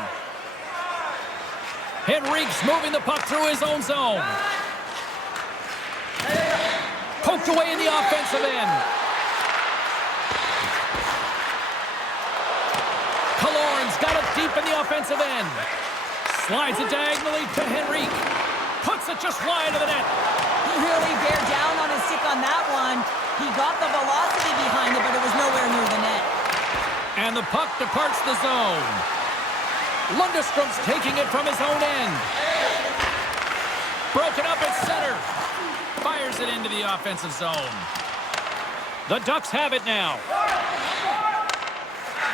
Henrique's moving the puck through his own zone. Poked away in the offensive end. Killorn's got it deep in the offensive end. Slides it diagonally to Henrique. Puts it just wide of the net. He really bear down on his stick on that one. He got the velocity behind it, but it was nowhere near the net. And the puck departs the zone. Lundstrom's taking it from his own end. Broken up at center. Fires it into the offensive zone. The Ducks have it now.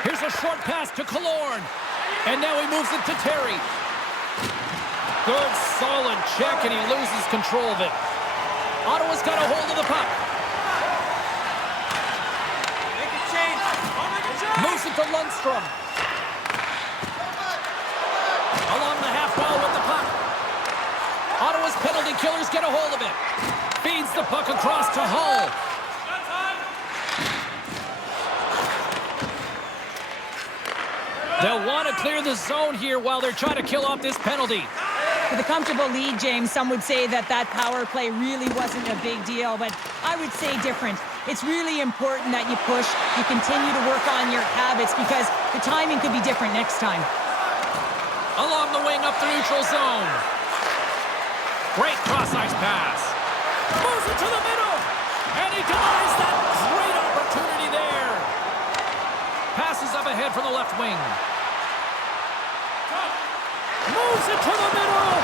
Here's a short pass to Killorn. And now he moves it to Terry. Good, solid check, and he loses control of it. Ottawa's got a hold of the puck. Moves it to Lundstrom. Along the half wall with the puck. Ottawa's penalty killers get a hold of it. Feeds the puck across to Hull. They'll want to clear the zone here while they're trying to kill off this penalty. With a comfortable lead, James, some would say that power play really wasn't a big deal, but I would say different. It's really important that you push, you continue to work on your habits, because the timing could be different next time. Along the wing up the neutral zone. Great cross-ice pass. Moves it to the middle. And he denies that great opportunity there. Passes up ahead from the left wing. Moves it to the middle.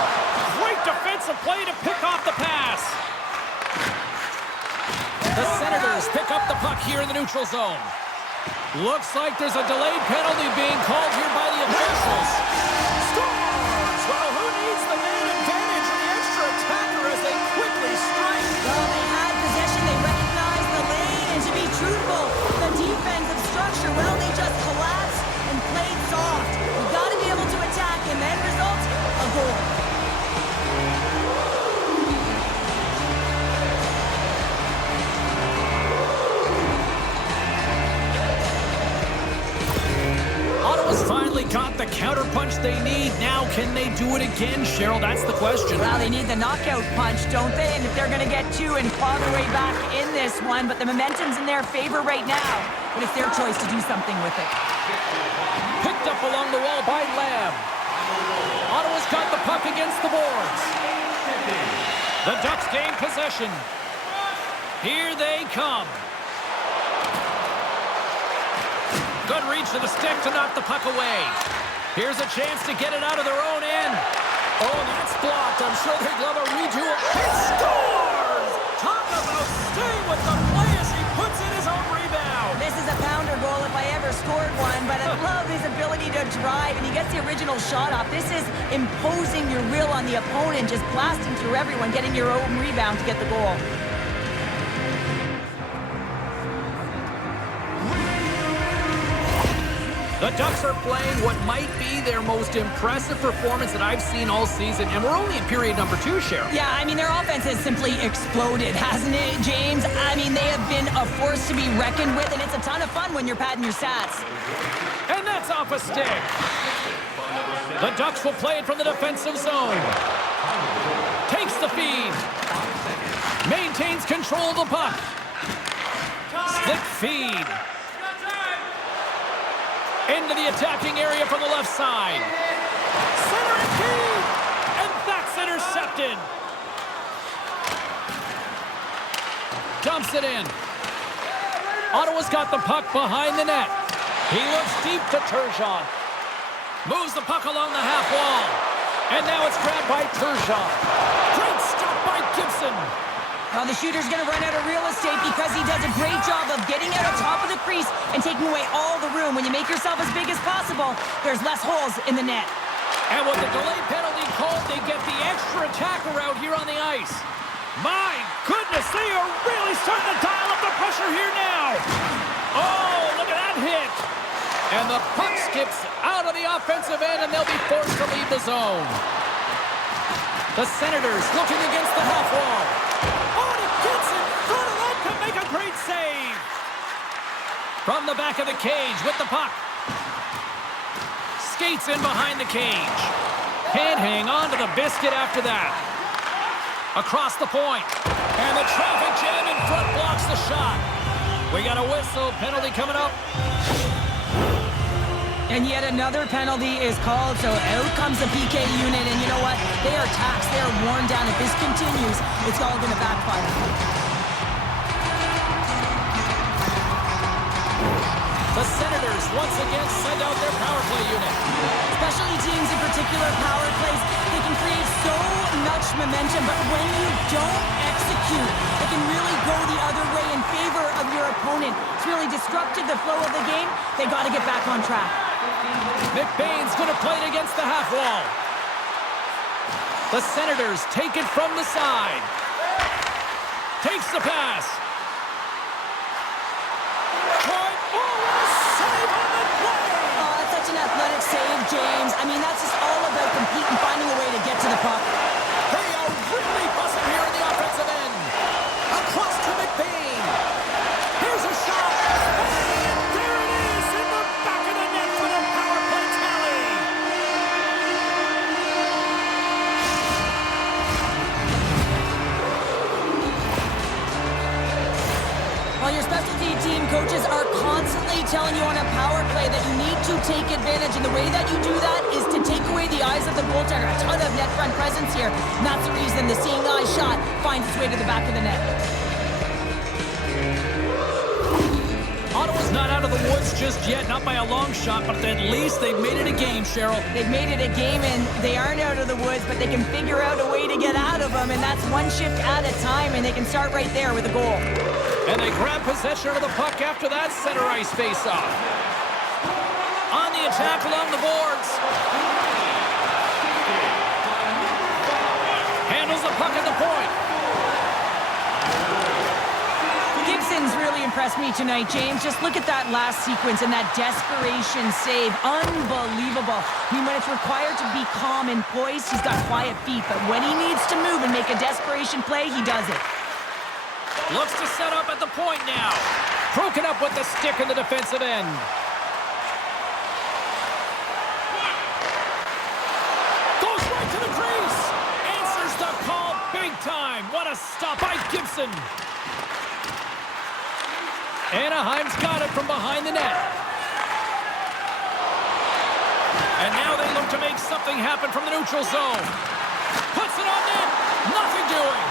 Great defensive play to pick off the pass. The Senators pick up the puck here in the neutral zone. Looks like there's a delayed penalty being called here by the officials. Scores! Well, who needs the man advantage and the extra attacker as they quickly strike? Well, they had possession, they recognized the lane, and to be truthful, the defensive structure, well, they just collapsed and played soft. You got to be able to attack, and then result, a goal. Ottawa's finally got the counterpunch they need. Now, can they do it again, Cheryl? That's the question. Well, they need the knockout punch, don't they? And if they're going to get two and claw their way back in this one, but the momentum's in their favor right now. But it's their choice to do something with it. Picked up along the wall by Lamb. Ottawa's got the puck against the boards. The Ducks gain possession. Here they come. Good reach to the stick to knock the puck away. Here's a chance to get it out of their own end. Oh, that's blocked. I'm sure they'd love a redo. He scores! Talk about staying with the play as he puts in his own rebound. This is a pounder goal if I ever scored one, but I love his ability to drive, and he gets the original shot off. This is imposing your will on the opponent, just blasting through everyone, getting your own rebound to get the goal. The Ducks are playing what might be their most impressive performance that I've seen all season, and we're only in period number 2, Cheryl. Yeah, I mean, their offense has simply exploded, hasn't it, James? I mean, they have been a force to be reckoned with, and it's a ton of fun when you're padding your stats. And that's off a stick. The Ducks will play it from the defensive zone. Takes the feed. Maintains control of the puck. Slick feed. Into the attacking area from the left side. Center and feed! And that's intercepted. Dumps it in. Ottawa's got the puck behind the net. He looks deep to Turgeon. Moves the puck along the half wall. And now it's grabbed by Turgeon. Great stop by Gibson. Well, the shooter's going to run out of real estate because he does a great job of getting out on top of the crease and taking away all the room. When you make yourself as big as possible, there's less holes in the net. And with the delay penalty called, they get the extra attacker out here on the ice. My goodness, they are really starting to dial up the pressure here now. Oh, look at that hit. And the puck skips out of the offensive end, and they'll be forced to leave the zone. The Senators looking against the half wall. Oh, and he gets in front of that to make a great save. From the back of the cage with the puck. Skates in behind the cage. Can't hang on to the biscuit after that. Across the point. And the traffic jam in front blocks the shot. We got a whistle. Penalty coming up. And yet another penalty is called, so out comes the PK unit, and you know what? They are taxed, they are worn down. If this continues, it's all going to backfire. The Senators once again send out their power play unit. Specialty teams, in particular power plays, they can create so much momentum, but when you don't execute, it can really go the other way in favor of your opponent. It's really disrupted the flow of the game. They got to get back on track. McBain's going to play it against the half wall. The Senators take it from the side. Takes the pass. An athletic save, James. I mean, that's just all about competing, finding a way to get to the puck. They are really busting here in the offensive end. Across to McBain. Here's a shot. And there it is in the back of the net for the power play tally. Well, your specialty team coaches are constantly telling you on a power play that you need to take advantage, and the way that you do that is to take away the eyes of the goaltender. A ton of net front presence here, and that's the reason the seeing eye shot finds its way to the back of the net. Ottawa's not out of the woods just yet, not by a long shot, but at least they've made it a game, Cheryl. They've made it a game, and they aren't out of the woods, but they can figure out a way to get out of them, and that's one shift at a time, and they can start right there with a goal. And they grab possession of the puck after that center ice face-off. On the attack along the boards. Handles the puck at the point. Gibson's really impressed me tonight, James. Just look at that last sequence and that desperation save. Unbelievable. I mean, when it's required to be calm and poised, he's got quiet feet. But when he needs to move and make a desperation play, he does it. Looks to set up at the point now. Broken up with the stick in the defensive end. Goes right to the crease. Answers the call big time. What a stop by Gibson. Anaheim's got it from behind the net. And now they look to make something happen from the neutral zone. Puts it on net. Nothing doing.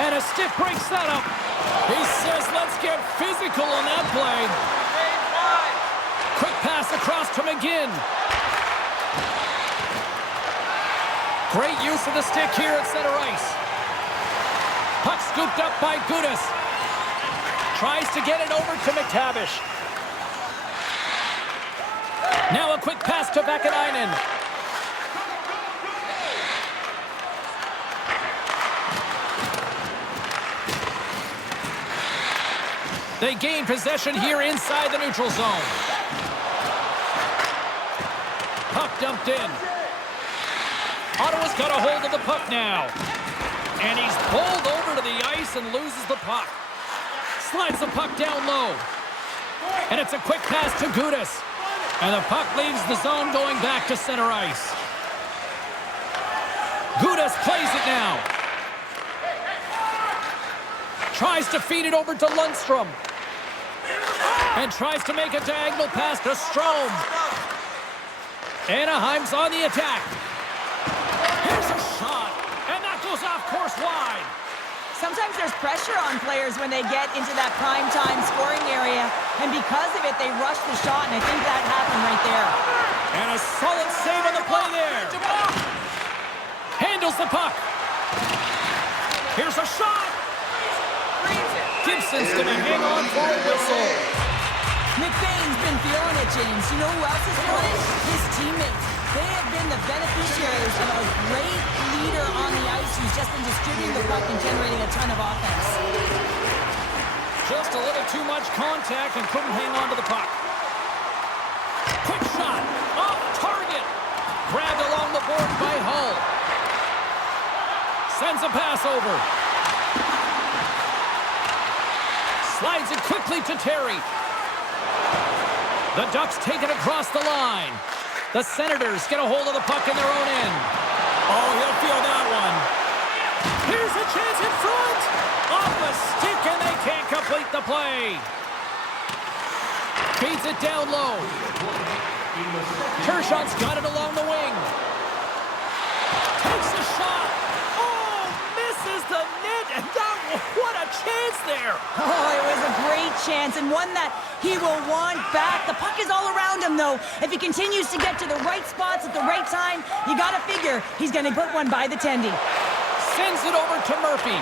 And a stick breaks that up. He says, let's get physical on that play. Quick pass across to McGinn. Great use of the stick here at center ice. Puck scooped up by Gudas. Tries to get it over to McTavish. Now a quick pass to Vakanainen. They gain possession here inside the neutral zone. Puck dumped in. Ottawa's got a hold of the puck now. And he's pulled over to the ice and loses the puck. Slides the puck down low. And it's a quick pass to Gudas. And the puck leaves the zone going back to center ice. Gudas plays it now. Tries to feed it over to Lundstrom. And tries to make a diagonal pass to Strome. Anaheim's on the attack. Here's a shot. And that goes off course wide. Sometimes there's pressure on players when they get into that prime time scoring area. And because of it, they rush the shot, and I think that happened right there. And a solid save on the play there. Handles the puck. Here's a shot. Gibson's going to hang on for a whistle. McBain's been feeling it, James. You know who else is feeling it? His teammates. They have been the beneficiaries of a great leader on the ice who's just been distributing the puck and generating a ton of offense. Just a little too much contact and couldn't hang on to the puck. Quick shot. Off target. Grabbed along the board by Hull. Sends a pass over. Slides it quickly to Terry. The Ducks take it across the line. The Senators get a hold of the puck in their own end. Oh, he'll feel that one. Here's a chance in front. Off the stick, and they can't complete the play. Feeds it down low. Tershot's got it along the wing. Takes the shot. Oh, misses the net, and what a chance there. Oh, it was a great chance, and one that he will want back. The puck is all around him, though. If he continues to get to the right spots at the right time, you got to figure he's going to put one by the tendy. Sends it over to Murphy.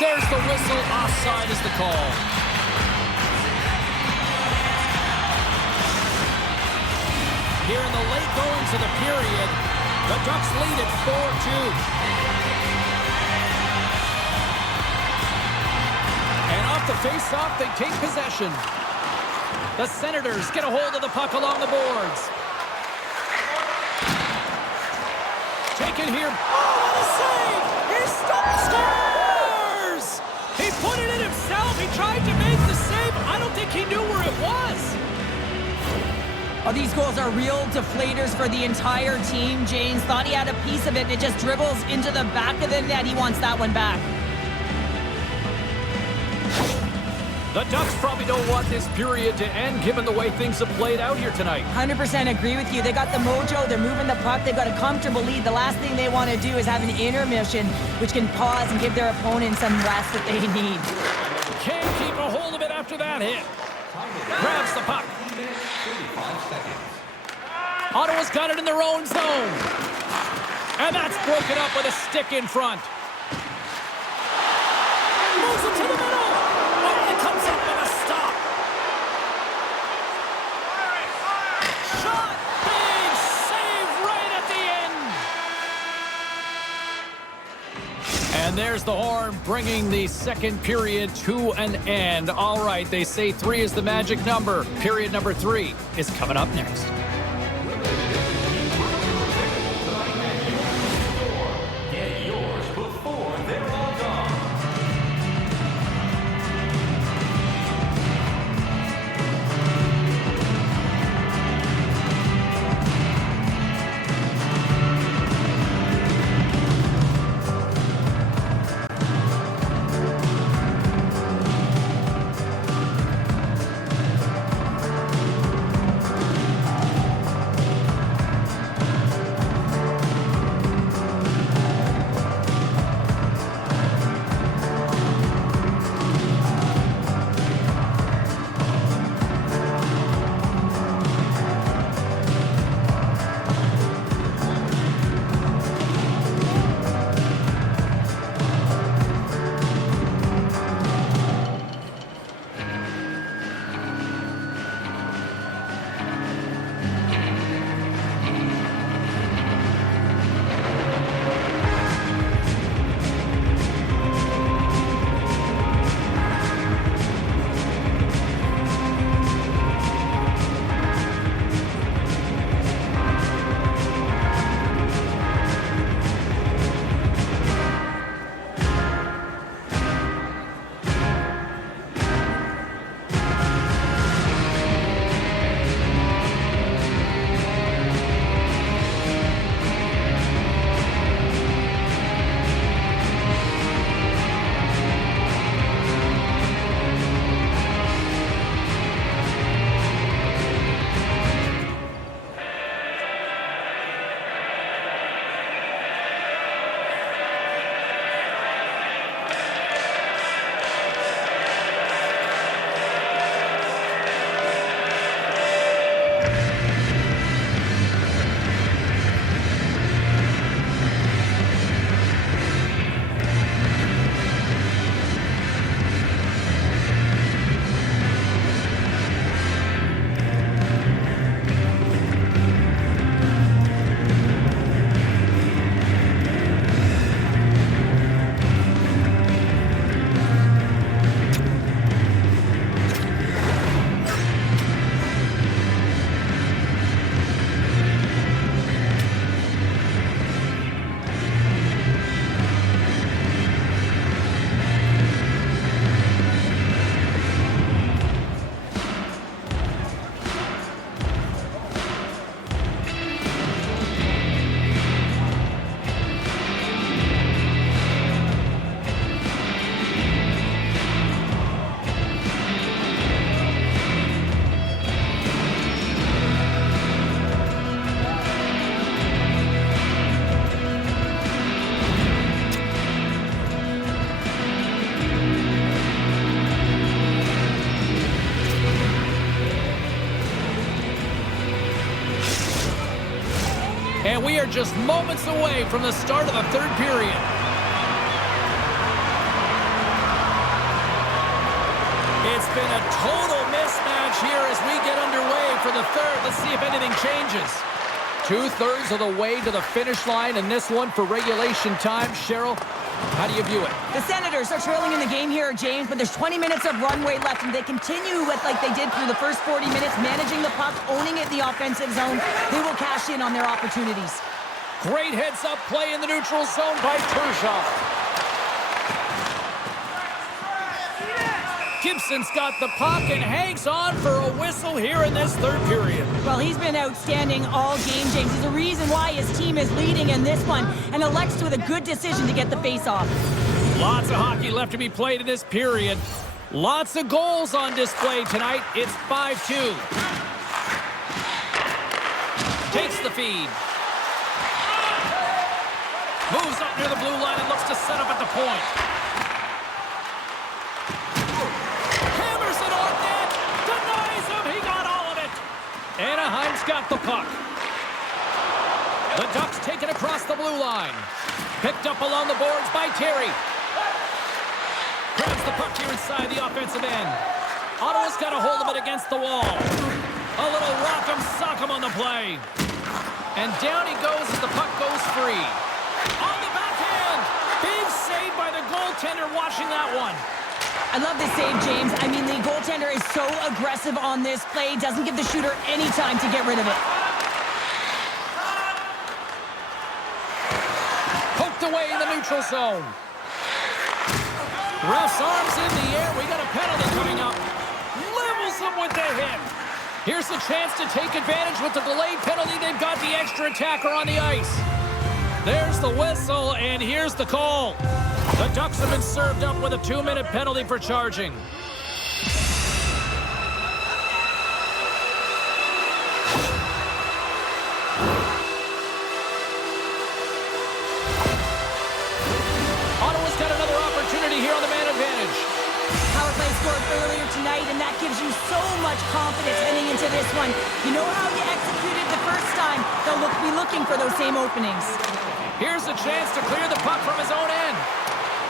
There's the whistle. Offside is the call. Here in the late goings of the period, the Ducks lead at 4-2. And off the face-off, they take possession. The Senators get a hold of the puck along the boards. Taken here. Oh, what a save! He scores! He put it in himself. He tried to make the save. I don't think he knew where it was. Oh, these goals are real deflators for the entire team. James thought he had a piece of it, and it just dribbles into the back of the net. He wants that one back. The Ducks probably don't want this period to end, given the way things have played out here tonight. 100% agree with you. They got the mojo. They're moving the puck. They've got a comfortable lead. The last thing they want to do is have an intermission, which can pause and give their opponent some rest that they need. Can't keep a hold of it after that hit. Grabs the puck. Ottawa's got it in their own zone. And that's broken up with a stick in front. Moves it to the middle. Oh, it comes up with a stop. Shot. Big save right at the end. And there's the horn, bringing the second period to an end. All right, they say 3 is the magic number. Period number 3 is coming up next. Get yours before they're all gone. And we are just moments away from the start of the third period. It's been a total mismatch here as we get underway for the third. Let's see if anything changes. 2/3 of the way to the finish line in this one for regulation time. Cheryl, how do you view it? The Senators are trailing in the game here, James, but there's 20 minutes of runway left, and they continue with like they did through the first 40 minutes, managing the puck, owning it in the offensive zone. They will cash in on their opportunities. Great heads-up play in the neutral zone by Kershaw. Gibson's got the puck and hangs on for a whistle here in this third period. Well, he's been outstanding all game, James. He's the reason why his team is leading in this one, and elects with a good decision to get the face-off. Lots of hockey left to be played in this period. Lots of goals on display tonight. It's 5-2. Takes the feed. Moves up near the blue line and looks to set up at the point. Hammers it on net. Denies him. He got all of it. Anaheim's got the puck. The Ducks take it across the blue line. Picked up along the boards by Terry. Grabs the puck here inside the offensive end. Ottawa's got a hold of it against the wall. A little rock'em sock'em on the play. And down he goes as the puck goes free. On the backhand. Big save by the goaltender watching that one. I love this save, James. I mean, the goaltender is so aggressive on this play. Doesn't give the shooter any time to get rid of it. Poked away in the neutral zone. Ref's arms in the air. We got a penalty coming up. Levels him with the hit. Here's the chance to take advantage with the delayed penalty. They've got the extra attacker on the ice. There's the whistle, and here's the call. The Ducks have been served up with a 2-minute penalty for charging. Ottawa's got another opportunity here on the man advantage. Power play scored earlier tonight, and that gives you so much confidence heading into this one. You know how you executed the first time. They'll be looking for those same openings. Here's a chance to clear the puck from his own end.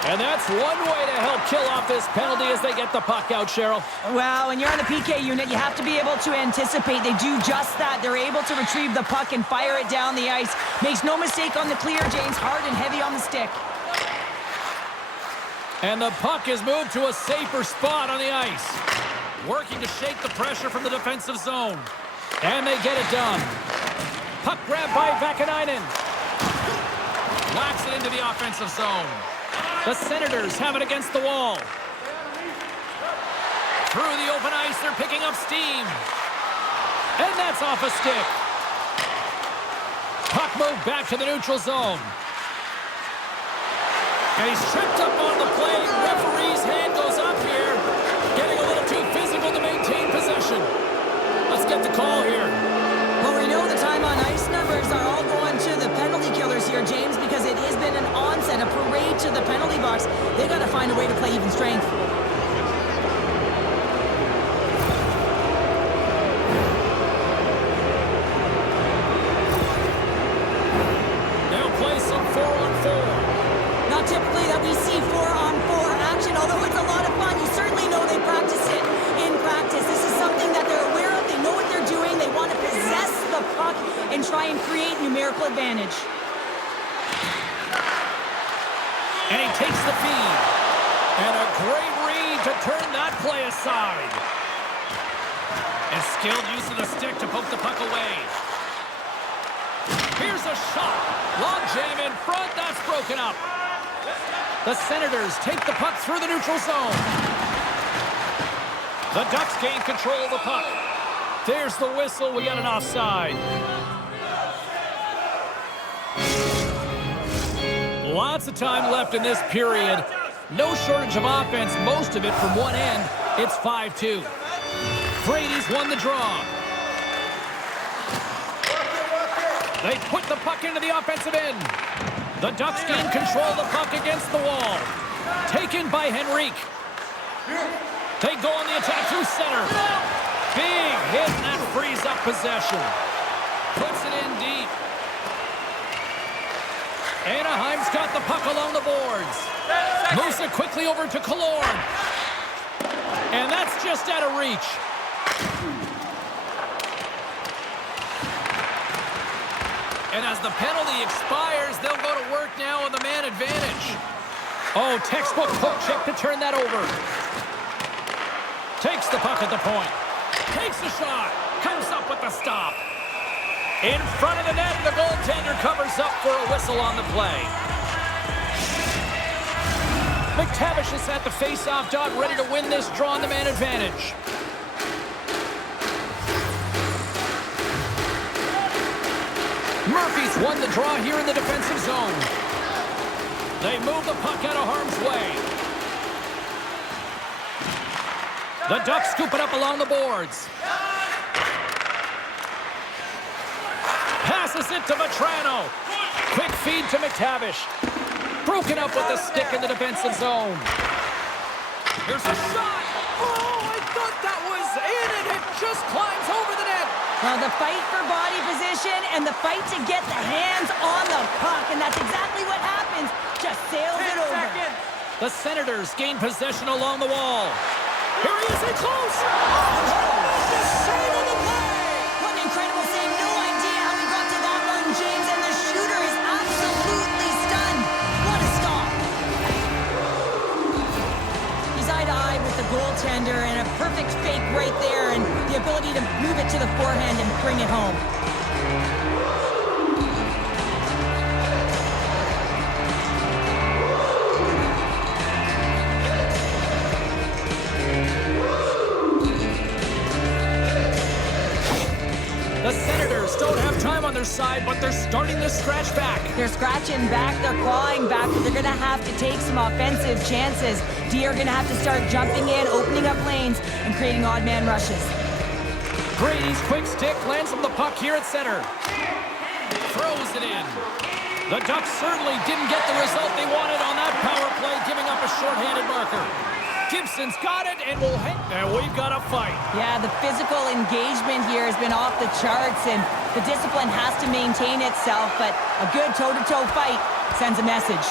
And that's one way to help kill off this penalty as they get the puck out, Cheryl. Well, when you're on the PK unit, you have to be able to anticipate. They do just that. They're able to retrieve the puck and fire it down the ice. Makes no mistake on the clear, James. Hard and heavy on the stick. And the puck is moved to a safer spot on the ice. Working to shake the pressure from the defensive zone. And they get it done. Puck grab by Vakanainen. Whacks it into the offensive zone. The Senators have it against the wall. Through the open ice, they're picking up steam. And that's off a stick. Puck moved back to the neutral zone. And he's tripped up on the play. Referee's hand goes up here. Getting a little too physical to maintain possession. Let's get the call here. Well, we know the time on ice numbers are all going to the penalty killers here, James, because it has been an onset, a parade to the penalty box. They got to find a way to play even strength. They'll play some 4-on-4. Not typically that we see 4-on-4 action, although it's a lot of fun. You certainly know they practice it in practice. This is something that they're aware of. They know what they're doing. They want to possess the puck and try and create numerical advantage. And he takes the feed. And a great read to turn that play aside. And skilled use of the stick to poke the puck away. Here's a shot. Long jam in front. That's broken up. The Senators take the puck through the neutral zone. The Ducks gain control of the puck. There's the whistle. We got an offside. Lots of time left in this period. No shortage of offense, most of it from one end. It's 5-2. Brady's won the draw. They put the puck into the offensive end. The Ducks gain control of the puck against the wall. Taken by Henrique. They go on the attack through center. Big hit, and that frees up possession. Puts it in deep. Anaheim's got the puck along the boards. Moves it quickly over to Killorn. And that's just out of reach. And as the penalty expires, they'll go to work now on the man advantage. Oh, textbook poke check to turn that over. Takes the puck at the point. Takes a shot. Comes up with the stop. In front of the net, the goaltender covers up for a whistle on the play. McTavish is at the face-off dot, ready to win this draw on the man advantage. Murphy's won the draw here in the defensive zone. They move the puck out of harm's way. The Ducks scoop it up along the boards. Passes it to Vetrano. Quick feed to McTavish. Broken up with the stick in the defensive zone. Here's a shot. Oh, I thought that was in, and it just climbs over the net. Well, the fight for body position and the fight to get the hands on the puck, and that's exactly what happens. Just sails it over. The Senators gain possession along the wall. Here he is in close. Oh, tremendous save on the play. What an incredible save. No idea how he got to that one, James, and the shooter is absolutely stunned. What a stop. He's eye to eye with the goaltender, and a perfect fake right there, and the ability to move it to the forehand and bring it home. The Senators don't have time on their side, but they're starting to scratch back. They're scratching back, they're clawing back, but they're going to have to take some offensive chances. D are going to have to start jumping in, opening up lanes, and creating odd man rushes. Brady's quick stick lands him the puck here at center. Throws it in. The Ducks certainly didn't get the result they wanted on that power play, giving up a shorthanded marker. Gibson's got it, and we've got a fight. Yeah, the physical engagement here has been off the charts, and the discipline has to maintain itself, but a good toe-to-toe fight sends a message.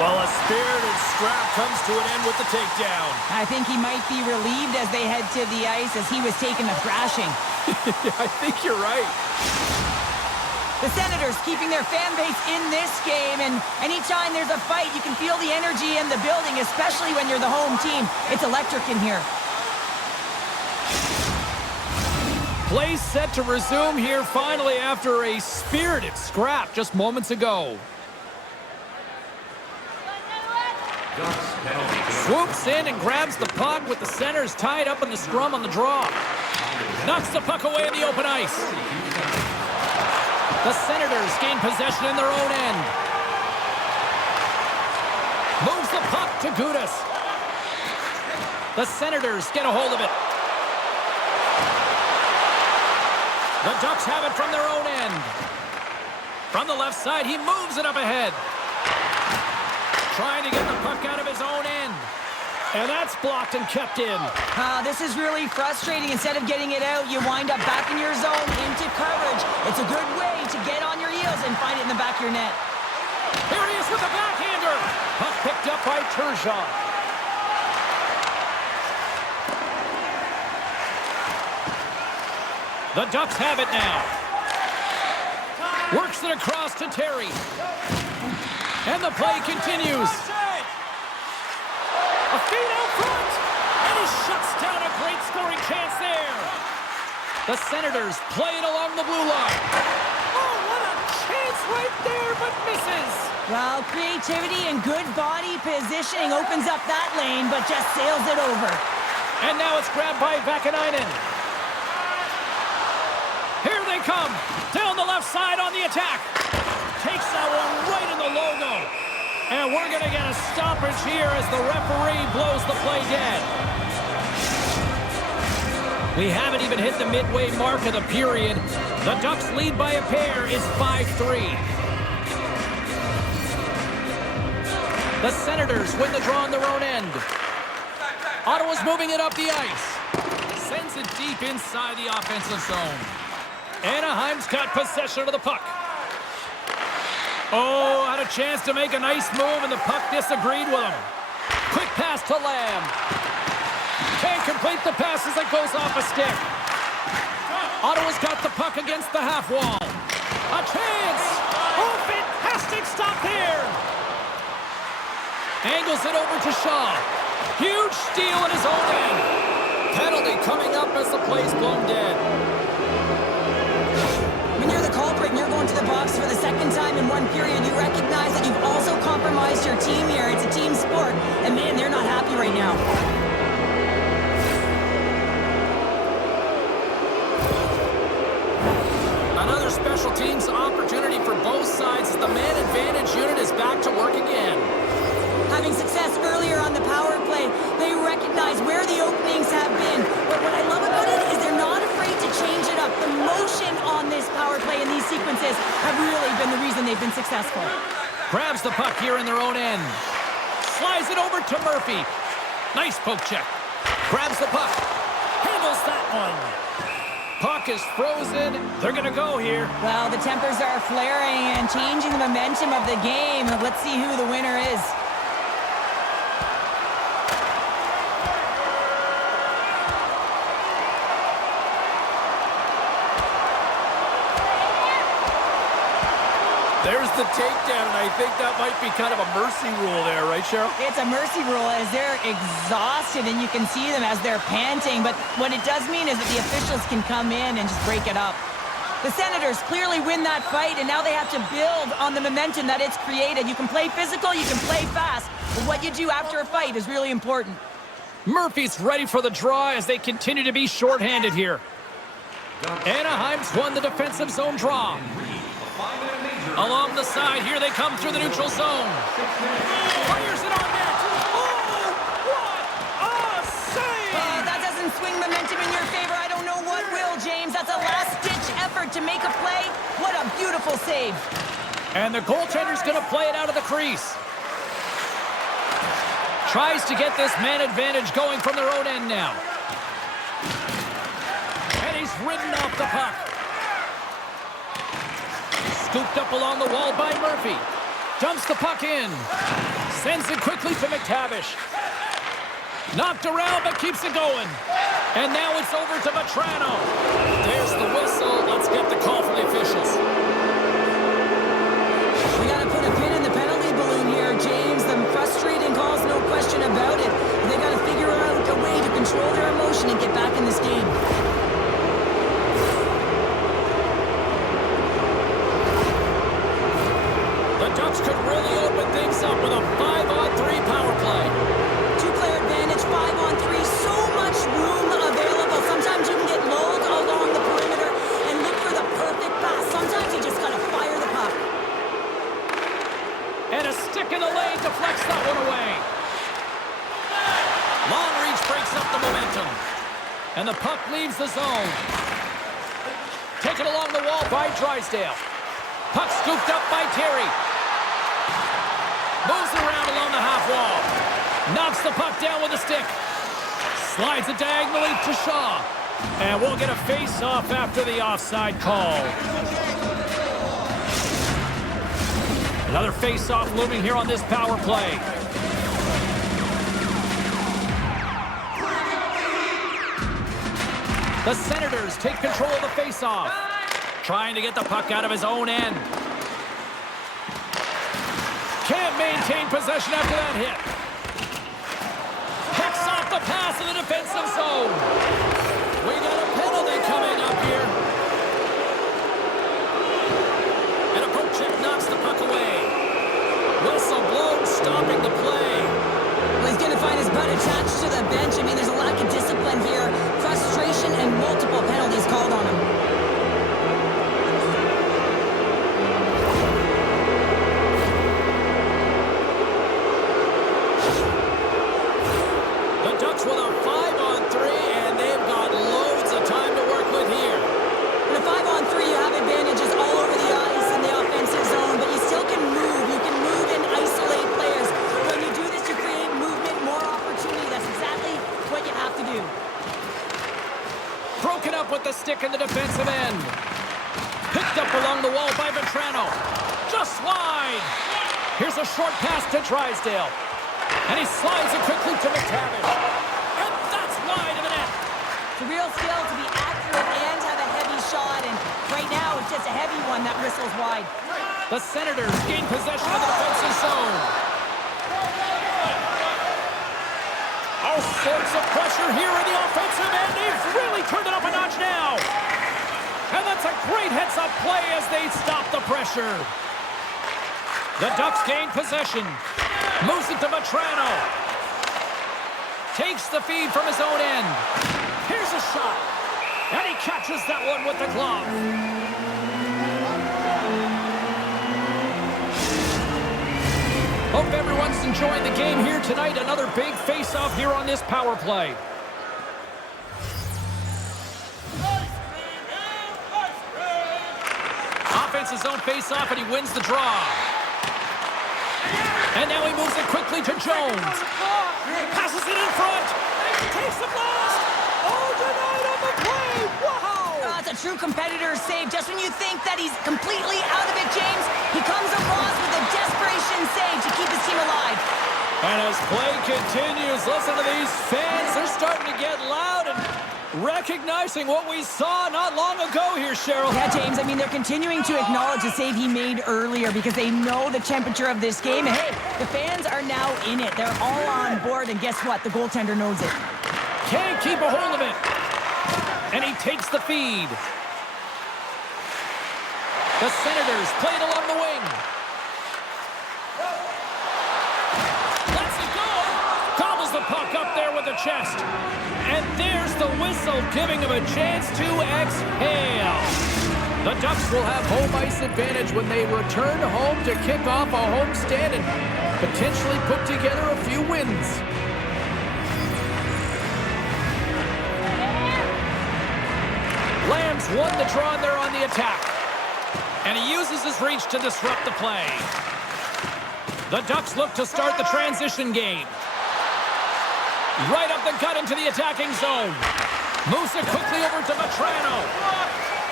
Well, a spirited scrap comes to an end with the takedown. I think he might be relieved as they head to the ice as he was taking a thrashing. I think you're right. The Senators keeping their fan base in this game, and anytime there's a fight, you can feel the energy in the building, especially when you're the home team. It's electric in here. Play set to resume here finally after a spirited scrap just moments ago. Swoops in and grabs the puck with the Senators tied up in the scrum on the draw. Knocks the puck away in the open ice. The Senators gain possession in their own end. Moves the puck to Gudas. The Senators get a hold of it. The Ducks have it from their own end. From the left side, he moves it up ahead. Trying to get the puck out of his own end. And that's blocked and kept in. This is really frustrating. Instead of getting it out, you wind up back in your zone into coverage. It's a good way to get on your heels and find it in the back of your net. Here he is with the backhander. Puck picked up by Turgeon. The Ducks have it now. Works it across to Terry. And the play continues. A feed out front. And he shuts down a great scoring chance there. The Senators play it along the blue line. Oh, what a chance right there, but misses. Well, creativity and good body positioning opens up that lane, but just sails it over. And now it's grabbed by Vakanainen. Here they come. Down the left side on the attack. Takes that one right in the logo. And we're going to get a stoppage here as the referee blows the play dead. We haven't even hit the midway mark of the period. The Ducks lead by a pair. It's 5-3. The Senators win the draw on their own end. Ottawa's moving it up the ice. Sends it deep inside the offensive zone. Anaheim's got possession of the puck. Oh, had a chance to make a nice move, and the puck disagreed with him. Quick pass to Lamb. Can't complete the pass as it goes off a stick. Ottawa's got the puck against the half wall. A chance! Oh, fantastic stop there! Angles it over to Shaw. Huge steal in his own end. Penalty coming up as the play's blown dead. When you're the culprit and you're going to the box for the second time in one period, you recognize that you've also compromised your team here. It's a team sport, and man, they're not happy right now. Another special teams opportunity for both sides as the man advantage unit is back to work again. Having success earlier on the power play, they recognize where the openings have been. But what I love about it is they're not afraid to change it up. The motion on this power play and these sequences have really been the reason they've been successful. Grabs the puck here in their own end. Slides it over to Murphy. Nice poke check. Grabs the puck. Handles that one. Puck is frozen. They're going to go here. Well, the tempers are flaring and changing the momentum of the game. Let's see who the winner is. There's the takedown, and I think that might be kind of a mercy rule there, right, Cheryl? It's a mercy rule as they're exhausted, and you can see them as they're panting. But what it does mean is that the officials can come in and just break it up. The Senators clearly win that fight, and now they have to build on the momentum that it's created. You can play physical, you can play fast, but what you do after a fight is really important. Murphy's ready for the draw as they continue to be shorthanded here. Anaheim's won the defensive zone draw. Along the side, here they come through the neutral zone. Fires it on net. Oh, what a save! That doesn't swing momentum in your favor. I don't know what will, James. That's a last-ditch effort to make a play. What a beautiful save. And the goaltender's going to play it out of the crease. Tries to get this man advantage going from their own end now. And he's ridden off the puck. Scooped up along the wall by Murphy. Dumps the puck in. Sends it quickly to McTavish. Knocked around, but keeps it going. And now it's over to Vetrano. There's the whistle. Let's get the call from the officials. We got to put a pin in the penalty balloon here, James. The frustrating calls, no question about it. They got to figure out a way to control their emotion and get back in this game. Ducks could really open things up with a 5-on-3 power play. Two-player advantage, 5-on-3, so much room available. Sometimes you can get lulled along the perimeter and look for the perfect pass. Sometimes you just got to fire the puck. And a stick in the lane deflects that one away. Long reach breaks up the momentum. And the puck leaves the zone. Taken along the wall by Drysdale. Puck scooped up by Terry. Moves around along the half wall. Knocks the puck down with a stick. Slides it diagonally to Shaw. And we'll get a face-off after the offside call. Another face-off looming here on this power play. The Senators take control of the face-off. Trying to get the puck out of his own end. Can't maintain possession after that hit. Picks off the pass in the defensive zone. We got a penalty coming up here. And a poke check knocks the puck away. Whistle blown, stopping the play. Well, he's going to find his butt attached to the bench. I mean, there's a lack of discipline here. Frustration and multiple penalties called on him. With a the stick in the defensive end. Picked up along the wall by Vetrano. Just wide. Here's a short pass to Drysdale. And he slides it quickly to McTavish. And that's wide of the net. It's a real skill to be accurate and have a heavy shot. And right now, it's just a heavy one that whistles wide. The Senators gain possession of the defensive zone. All sorts of pressure here in the offensive end. They've really turned it up a notch now. And that's a great heads-up play as they stop the pressure. The Ducks gain possession. Moves it to Vetrano. Takes the feed from his own end. Here's a shot. And he catches that one with the glove. Hope everyone's enjoying the game here tonight. Another big face-off here on this power play. Offensive zone face-off, and he wins the draw. And now he moves it quickly to Jones. Passes it in front. Takes the blast. Oh, denied on the play. Wow. That's a true competitor's save. Just when you think that he's completely out of it, James, he comes across with a desperation save to keep his team alive. And as play continues, listen to these fans. They're starting to get loud and recognizing what we saw not long ago here, Cheryl. Yeah, James, I mean, they're continuing to acknowledge the save he made earlier because they know the temperature of this game. And hey, the fans are now in it. They're all on board, and guess what? The goaltender knows it. Can't keep a hold of it. And he takes the feed. The Senators play it along the wing. Lets it go. Gobbles the puck up there with the chest. And there's the whistle, giving him a chance to exhale. The Ducks will have home ice advantage when they return home to kick off a homestand and potentially put together a few wins. Lamb's won the draw, and they're on the attack. And he uses his reach to disrupt the play. The Ducks look to start the transition game. Right up the gut into the attacking zone. Moves it quickly over to Vetrano.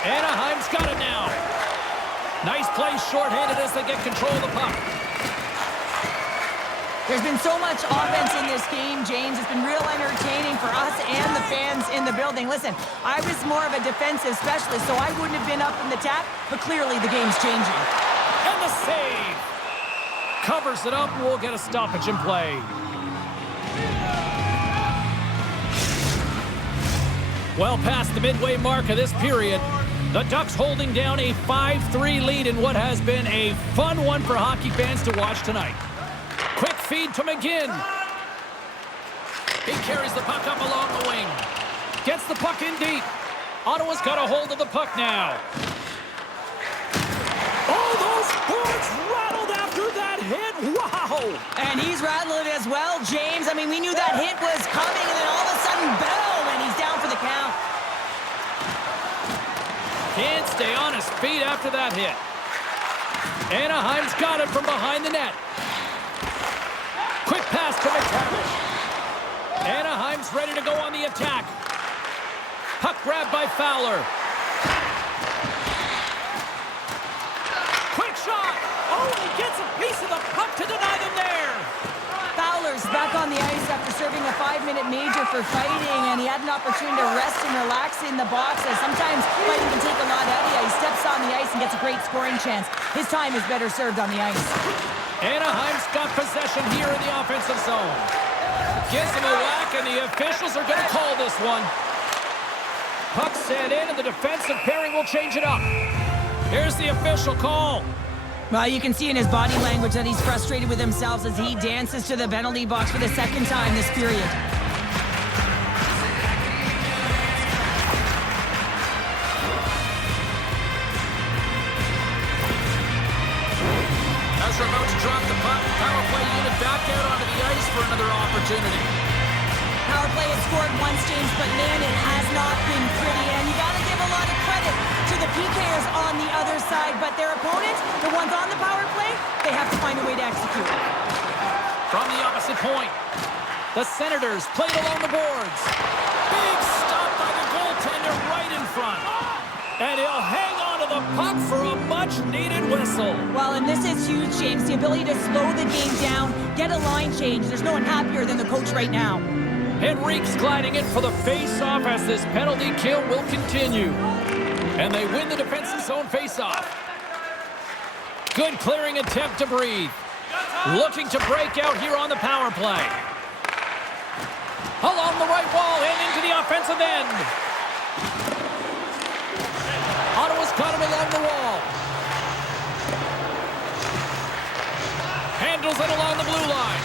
Anaheim's got it now. Nice play shorthanded as they get control of the puck. There's been so much offense in this game, James. It's been real entertaining for us and the fans in the building. Listen, I was more of a defensive specialist, so I wouldn't have been up in the tap, but clearly the game's changing. And the save. Covers it up, and we'll get a stoppage in play. Well past the midway mark of this period, the Ducks holding down a 5-3 lead in what has been a fun one for hockey fans to watch tonight. Quick feed to McGinn. He carries the puck up along the wing. Gets the puck in deep. Ottawa's got a hold of the puck now. Oh, those boards rattled after that hit. Wow. And he's rattling as well, James. I mean, we knew that hit was coming, and then all of a sudden, boom, and he's down for the count. Can't stay on his feet after that hit. Anaheim's got it from behind the net. Quick pass to McTavish. Anaheim's ready to go on the attack. Puck grabbed by Fowler. Quick shot. Oh, he gets a piece of the puck to deny them there. Fowler's back on the ice after serving a 5-minute major for fighting, and he had an opportunity to rest and relax in the box. As sometimes fighting can take a lot out of you. He steps on the ice and gets a great scoring chance. His time is better served on the ice. Anaheim's got possession here in the offensive zone. Gives him a whack, and the officials are going to call this one. Puck set in, and the defensive pairing will change it up. Here's the official call. Well, you can see in his body language that he's frustrated with himself as he dances to the penalty box for the second time this period. As we're about to drop the puck, power play unit back out onto the ice for another opportunity. Power play has scored once, James, but man, it has not been pretty. And you got to give a lot of credit to the PKers on the other side, but their opponents, the ones on the power play, they have to find a way to execute. From the opposite point, the Senators played along the boards. Big stop by the goaltender. goaltender right in front. And he'll hang on to the puck for a much-needed whistle. Well, and this is huge, James. The ability to slow the game down, get a line change. There's no one happier than the coach right now. Henrique's gliding in for the face-off as this penalty kill will continue. And they win the defensive zone face-off. Good clearing attempt to breathe. Looking to break out here on the power play. Along the right wall and into the offensive end. Ottawa's got it along the wall. Handles it along the blue line.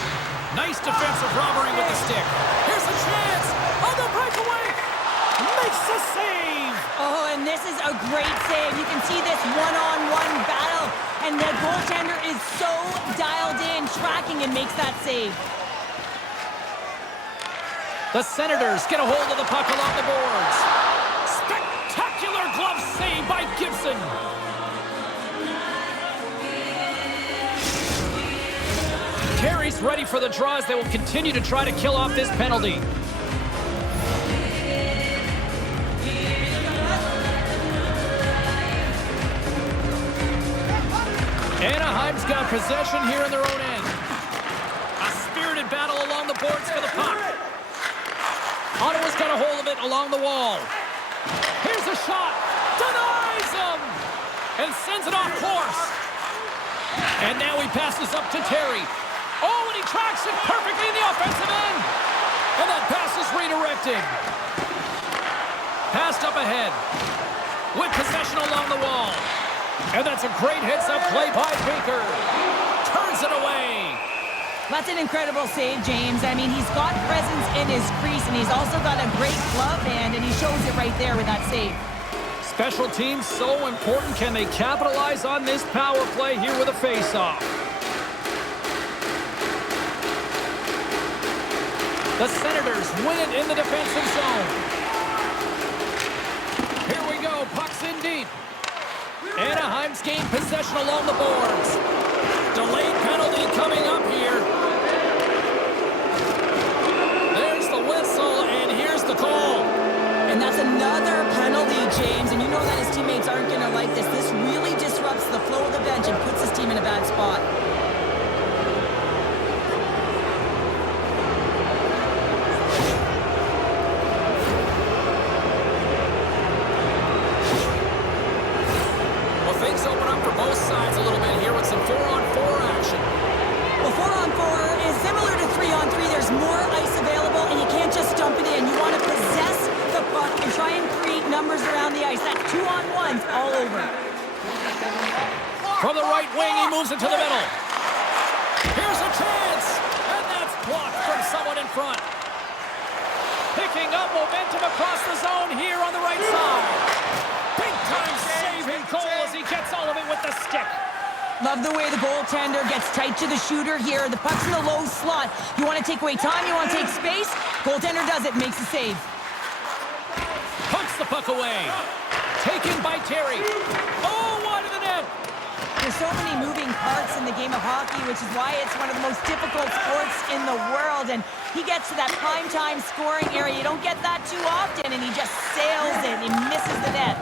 Nice defensive robbery with the stick. Here's a chance on the breakaway. Makes the save. Oh, and this is a great save. You can see this one-on-one battle, and the goaltender is so dialed in, tracking, and makes that save. The Senators get a hold of the puck along the boards. Spectacular glove save by Gibson. Carey's ready for the draw as they will continue to try to kill off this penalty. Anaheim's got possession here in their own end. A spirited battle along the boards for the puck. Ottawa's got a hold of it along the wall. Here's a shot. Denies him. And sends it off course. And now he passes up to Terry. Oh, and he tracks it perfectly in the offensive end. And that pass is redirected. Passed up ahead. With possession along the wall. And that's a great heads-up play by Baker. Turns it away. That's an incredible save, James. I mean, he's got presence in his crease, and he's also got a great glove hand, and he shows it right there with that save. Special teams so important. Can they capitalize on this power play here with a face-off? The Senators win it in the defensive zone. Here we go. Puck's in deep. Anaheim's gained possession along the boards. Delayed penalty coming up here. There's the whistle, and here's the call. And that's another penalty, James. And you know that his teammates aren't going to like this. This really disrupts the flow of the bench and puts his team in a bad spot. Things open up for both sides a little bit here with some 4-on-4 action. Well, 4-on-4 is similar to 3-on-3. There's more ice available, and you can't just dump it in. You want to possess the puck and try and create numbers around the ice. That's 2-on-1s all over. From the right wing, he moves it to the middle. Here's a chance, and that's blocked from someone in front. Picking up momentum across the zone here on the right side. Big-time saving goal as he gets all of it with the stick. Love the way the goaltender gets tight to the shooter here. The puck's in the low slot. You want to take away time, you want to take space. Goaltender does it, makes a save. Punts the puck away. Taken by Terry. Oh, wide of the net. There's so many moving parts in the game of hockey, which is why it's one of the most difficult sports in the world. And he gets to that prime-time scoring area. You don't get that too often, and he just sails it. He misses the net.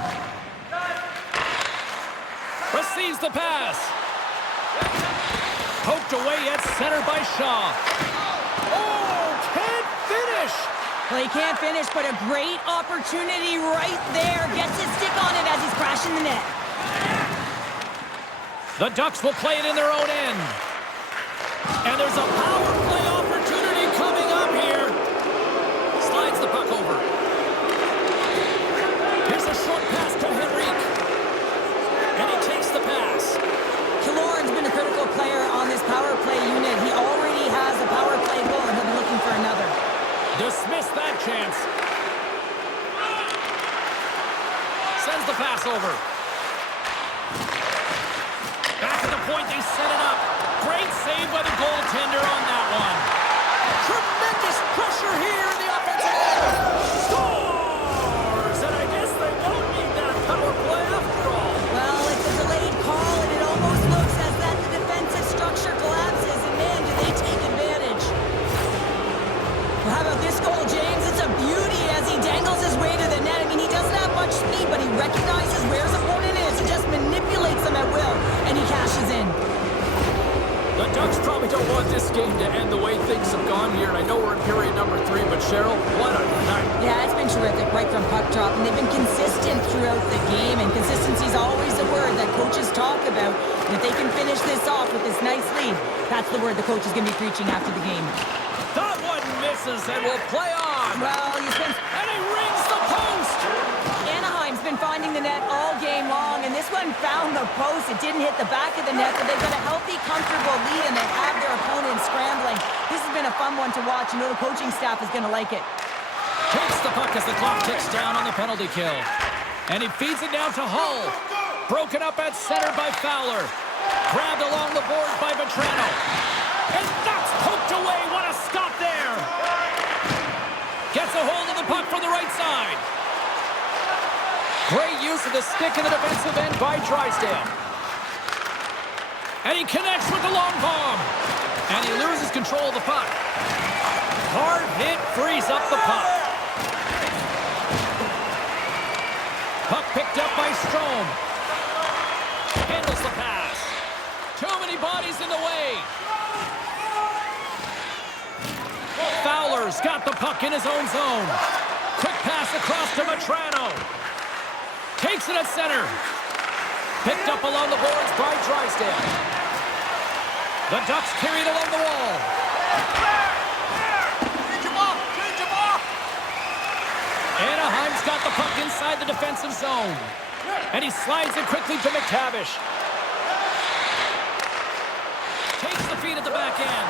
Receives the pass. Poked away at center by Shaw. Oh, can't finish. Well, he can't finish, but a great opportunity right there. Gets his stick on it as he's crashing the net. The Ducks will play it in their own end. And there's a power play opportunity coming up here. Slides the puck over. Here's a short pass to Henrique. And he takes the pass. Killorn's been a critical player on this power play unit. He already has a power play goal, and he'll be looking for another. Dismiss that chance. Sends the pass over. Back at the point, they set it up. Great save by the goaltender on that one. Tremendous pressure here in the offensive end. Scores! And I guess they don't need that power play after all. Well, it's a delayed call, and it almost looks as that the defensive structure collapses. And man, do they take advantage. Well, how about this goal, James? It's a beauty as he dangles his way to the net. I mean, he doesn't have much speed, but he recognizes where his opponent is. He just manipulates him at will, and he cashes in. The Ducks probably don't want this game to end the way things have gone here. And I know we're in period number 3, but Cheryl, what a night. Yeah, it's been terrific right from puck drop, and they've been consistent throughout the game, and consistency is always a word that coaches talk about. And if they can finish this off with this nice lead, that's the word the coach is going to be preaching after the game. That one misses and will play on. Well, And he rings the post. Anaheim's been finding the net all game long, and this one found the post. It didn't hit the back of the net, but they've got a healthy, comfortable lead, and they have their opponent scrambling. This has been a fun one to watch. You know the coaching staff is going to like it. Takes the puck as the clock ticks down on the penalty kill. And he feeds it down to Hull. Broken up at center by Fowler. Grabbed along the boards by Vetrano. And that's poked away. What a stop there. Gets a hold of the puck from the right side. Great use of the stick in the defensive end by Drysdale. And he connects with the long bomb. And he loses control of the puck. Hard hit frees up the puck. Puck picked up by Strome. Handles the pass. Too many bodies in the way. Fowler's got the puck in his own zone. Quick pass across to Vetrano. Takes it at center. Picked up along the boards by Drysdale. The Ducks carried along the wall. Anaheim's got the puck inside the defensive zone. And he slides it quickly to McTavish. Takes the feed at the back end.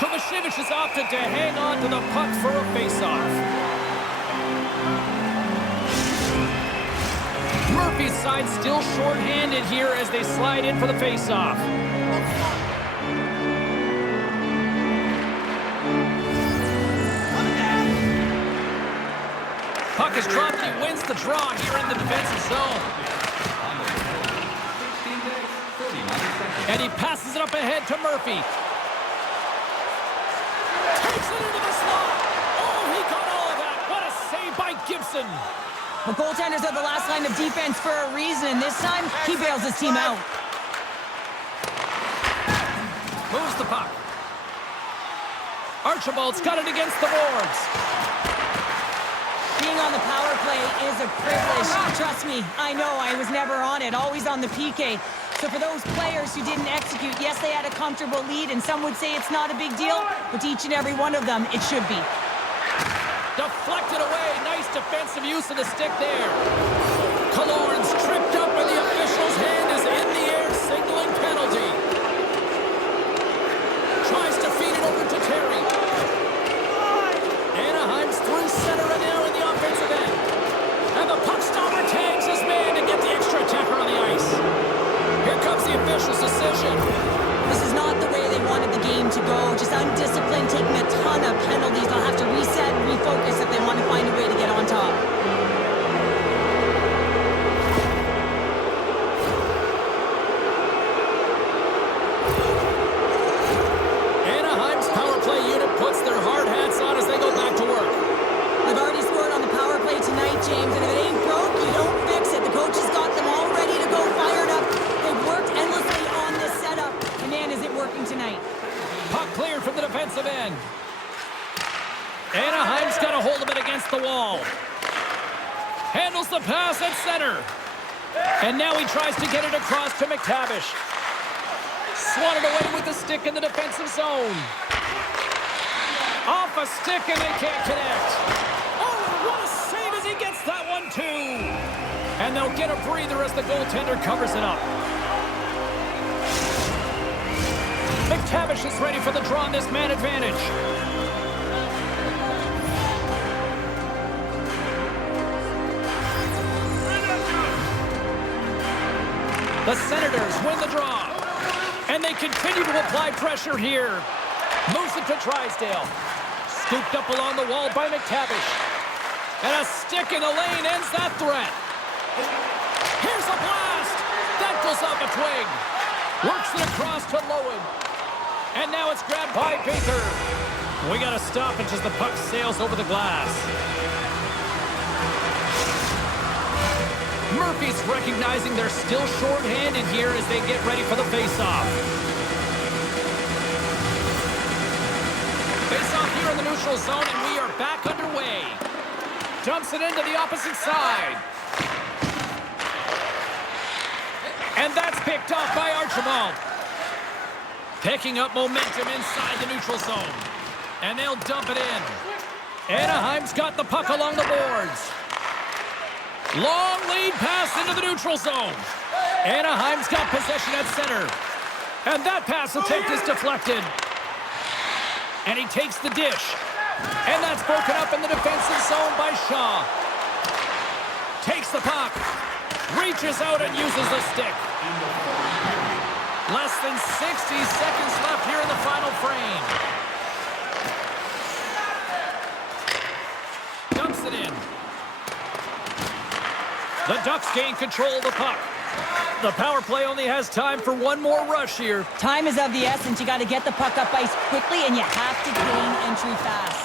Kovacevic has opted to hang on to the puck for a faceoff. Murphy's side still short-handed here as they slide in for the faceoff. Puck is dropped and he wins the draw here in the defensive zone. And he passes it up ahead to Murphy. Takes it into the slot. Oh, he got all of that. What a save by Gibson. The goaltenders are the last line of defense for a reason, and this time he bails his team out. Moves the puck. Archibald's got it against the boards. Being on the power play is a privilege. Trust me, I know I was never on it, always on the PK. So for those players who didn't execute, yes, they had a comfortable lead, and some would say it's not a big deal, but to each and every one of them, it should be. Deflected away. Nice defensive use of the stick there. Killorn's tripped up and the official's hand is in the air, signaling penalty. Tries to feed it over to Terry. Anaheim's through center and now in the offensive end. And the puck stopper tags his man to get the extra attacker on the ice. Here comes the official's decision. This is not the way they wanted the game to go. Just undisciplined, taking a ton of penalties. They'll have to reset and refocus if they want to find a way to get on top. Anaheim's power play unit puts their hard hats on as they go back to work. They've already scored on the power play tonight, James, and if it ain't broke, you don't fix it. The coach has got them all ready to go, fired up. They've worked endlessly on this setup, and man, is it working tonight. Puck cleared from the defensive end. Anaheim's got a hold of it against the wall. Handles the pass at center. And now he tries to get it across to McTavish. Swatted away with the stick in the defensive zone. Off a stick and they can't connect. Oh, what a save as he gets that one too. And they'll get a breather as the goaltender covers it up. McTavish is ready for the draw on this man advantage. The Senators win the draw. And they continue to apply pressure here. Moves it to Drysdale. Scooped up along the wall by McTavish. And a stick in the lane ends that threat. Here's a blast. That goes off a twig. Works it across to Lowen. And now it's grabbed by Baker. We got to stop it as the puck sails over the glass. Murphy's recognizing they're still short-handed here as they get ready for the face-off. Face-off here in the neutral zone, and we are back underway. Dumps it into the opposite side. And that's picked off by Archibald. Picking up momentum inside the neutral zone. And they'll dump it in. Anaheim's got the puck along the boards. Long lead pass into the neutral zone. Anaheim's got possession at center. And that pass attempt is deflected. And he takes the dish. And that's broken up in the defensive zone by Shaw. Takes the puck. Reaches out and uses the stick. Less than 60 seconds left here in the final frame. Dumps it in. The Ducks gain control of the puck. The power play only has time for one more rush here. Time is of the essence. You got to get the puck up ice quickly, and you have to gain entry fast.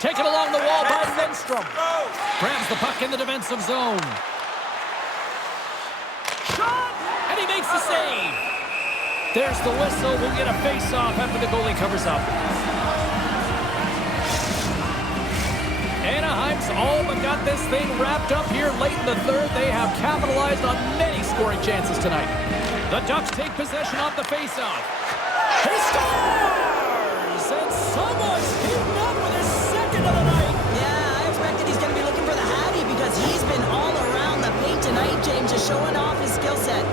Taken along the wall by Lindstrom. Grabs the puck in the defensive zone. Shot! And he makes the save. There's the whistle. We'll get a face-off after the goalie covers up. Anaheim's all but got this thing wrapped up here late in the third. They have capitalized on many scoring chances tonight. The Ducks take possession off the face-off. He scores! And someone's heating up with his second of the night. Yeah, I expected he's going to be looking for the Hattie because he's been all around the paint tonight, James, just showing off his skill set.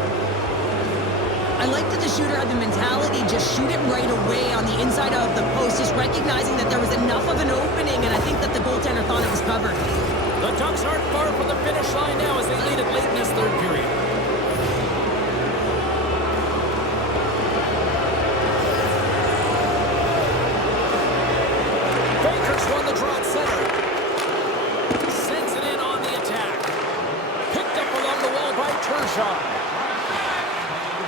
I like that the shooter had the mentality, just shoot it right away on the inside of the post, just recognizing that there was enough of an opening, and I think that the goaltender thought it was covered. The Ducks aren't far from the finish line now as they lead it late in this third period. Baker's won the draw at center. Sends it in on the attack. Picked up along the wall by Kershaw.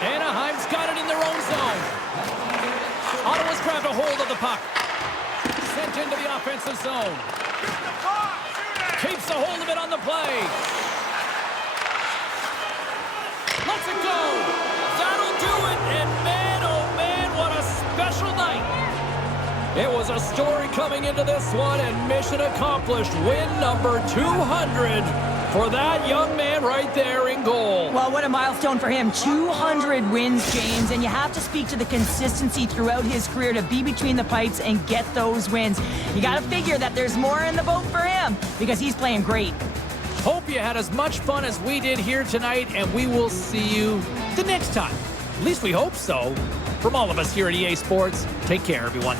Anaheim's got it in their own zone. Ottawa's grabbed a hold of the puck. Sent into the offensive zone. Keeps a hold of it on the play. Lets it go. That'll do it. And man, oh man, what a special night. It was a story coming into this one, and mission accomplished. Win number 200 for that young man right there in goal. Well, what a milestone for him. 200 wins, James, and you have to speak to the consistency throughout his career to be between the pipes and get those wins. You got to figure that there's more in the boat for him because he's playing great. Hope you had as much fun as we did here tonight, and we will see you the next time. At least we hope so. From all of us here at EA Sports, take care, everyone.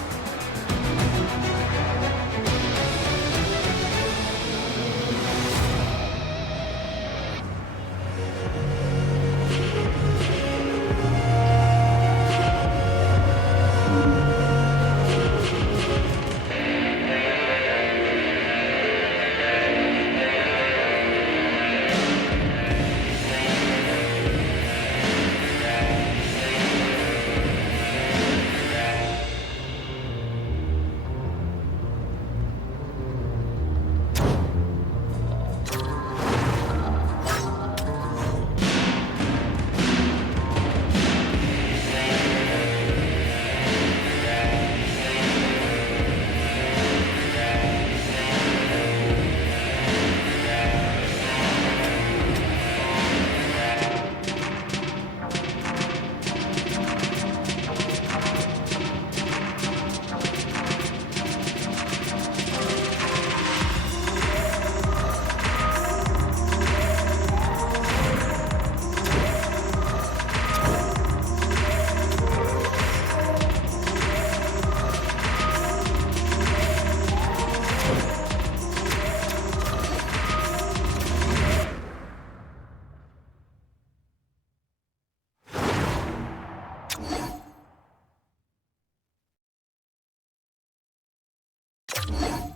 You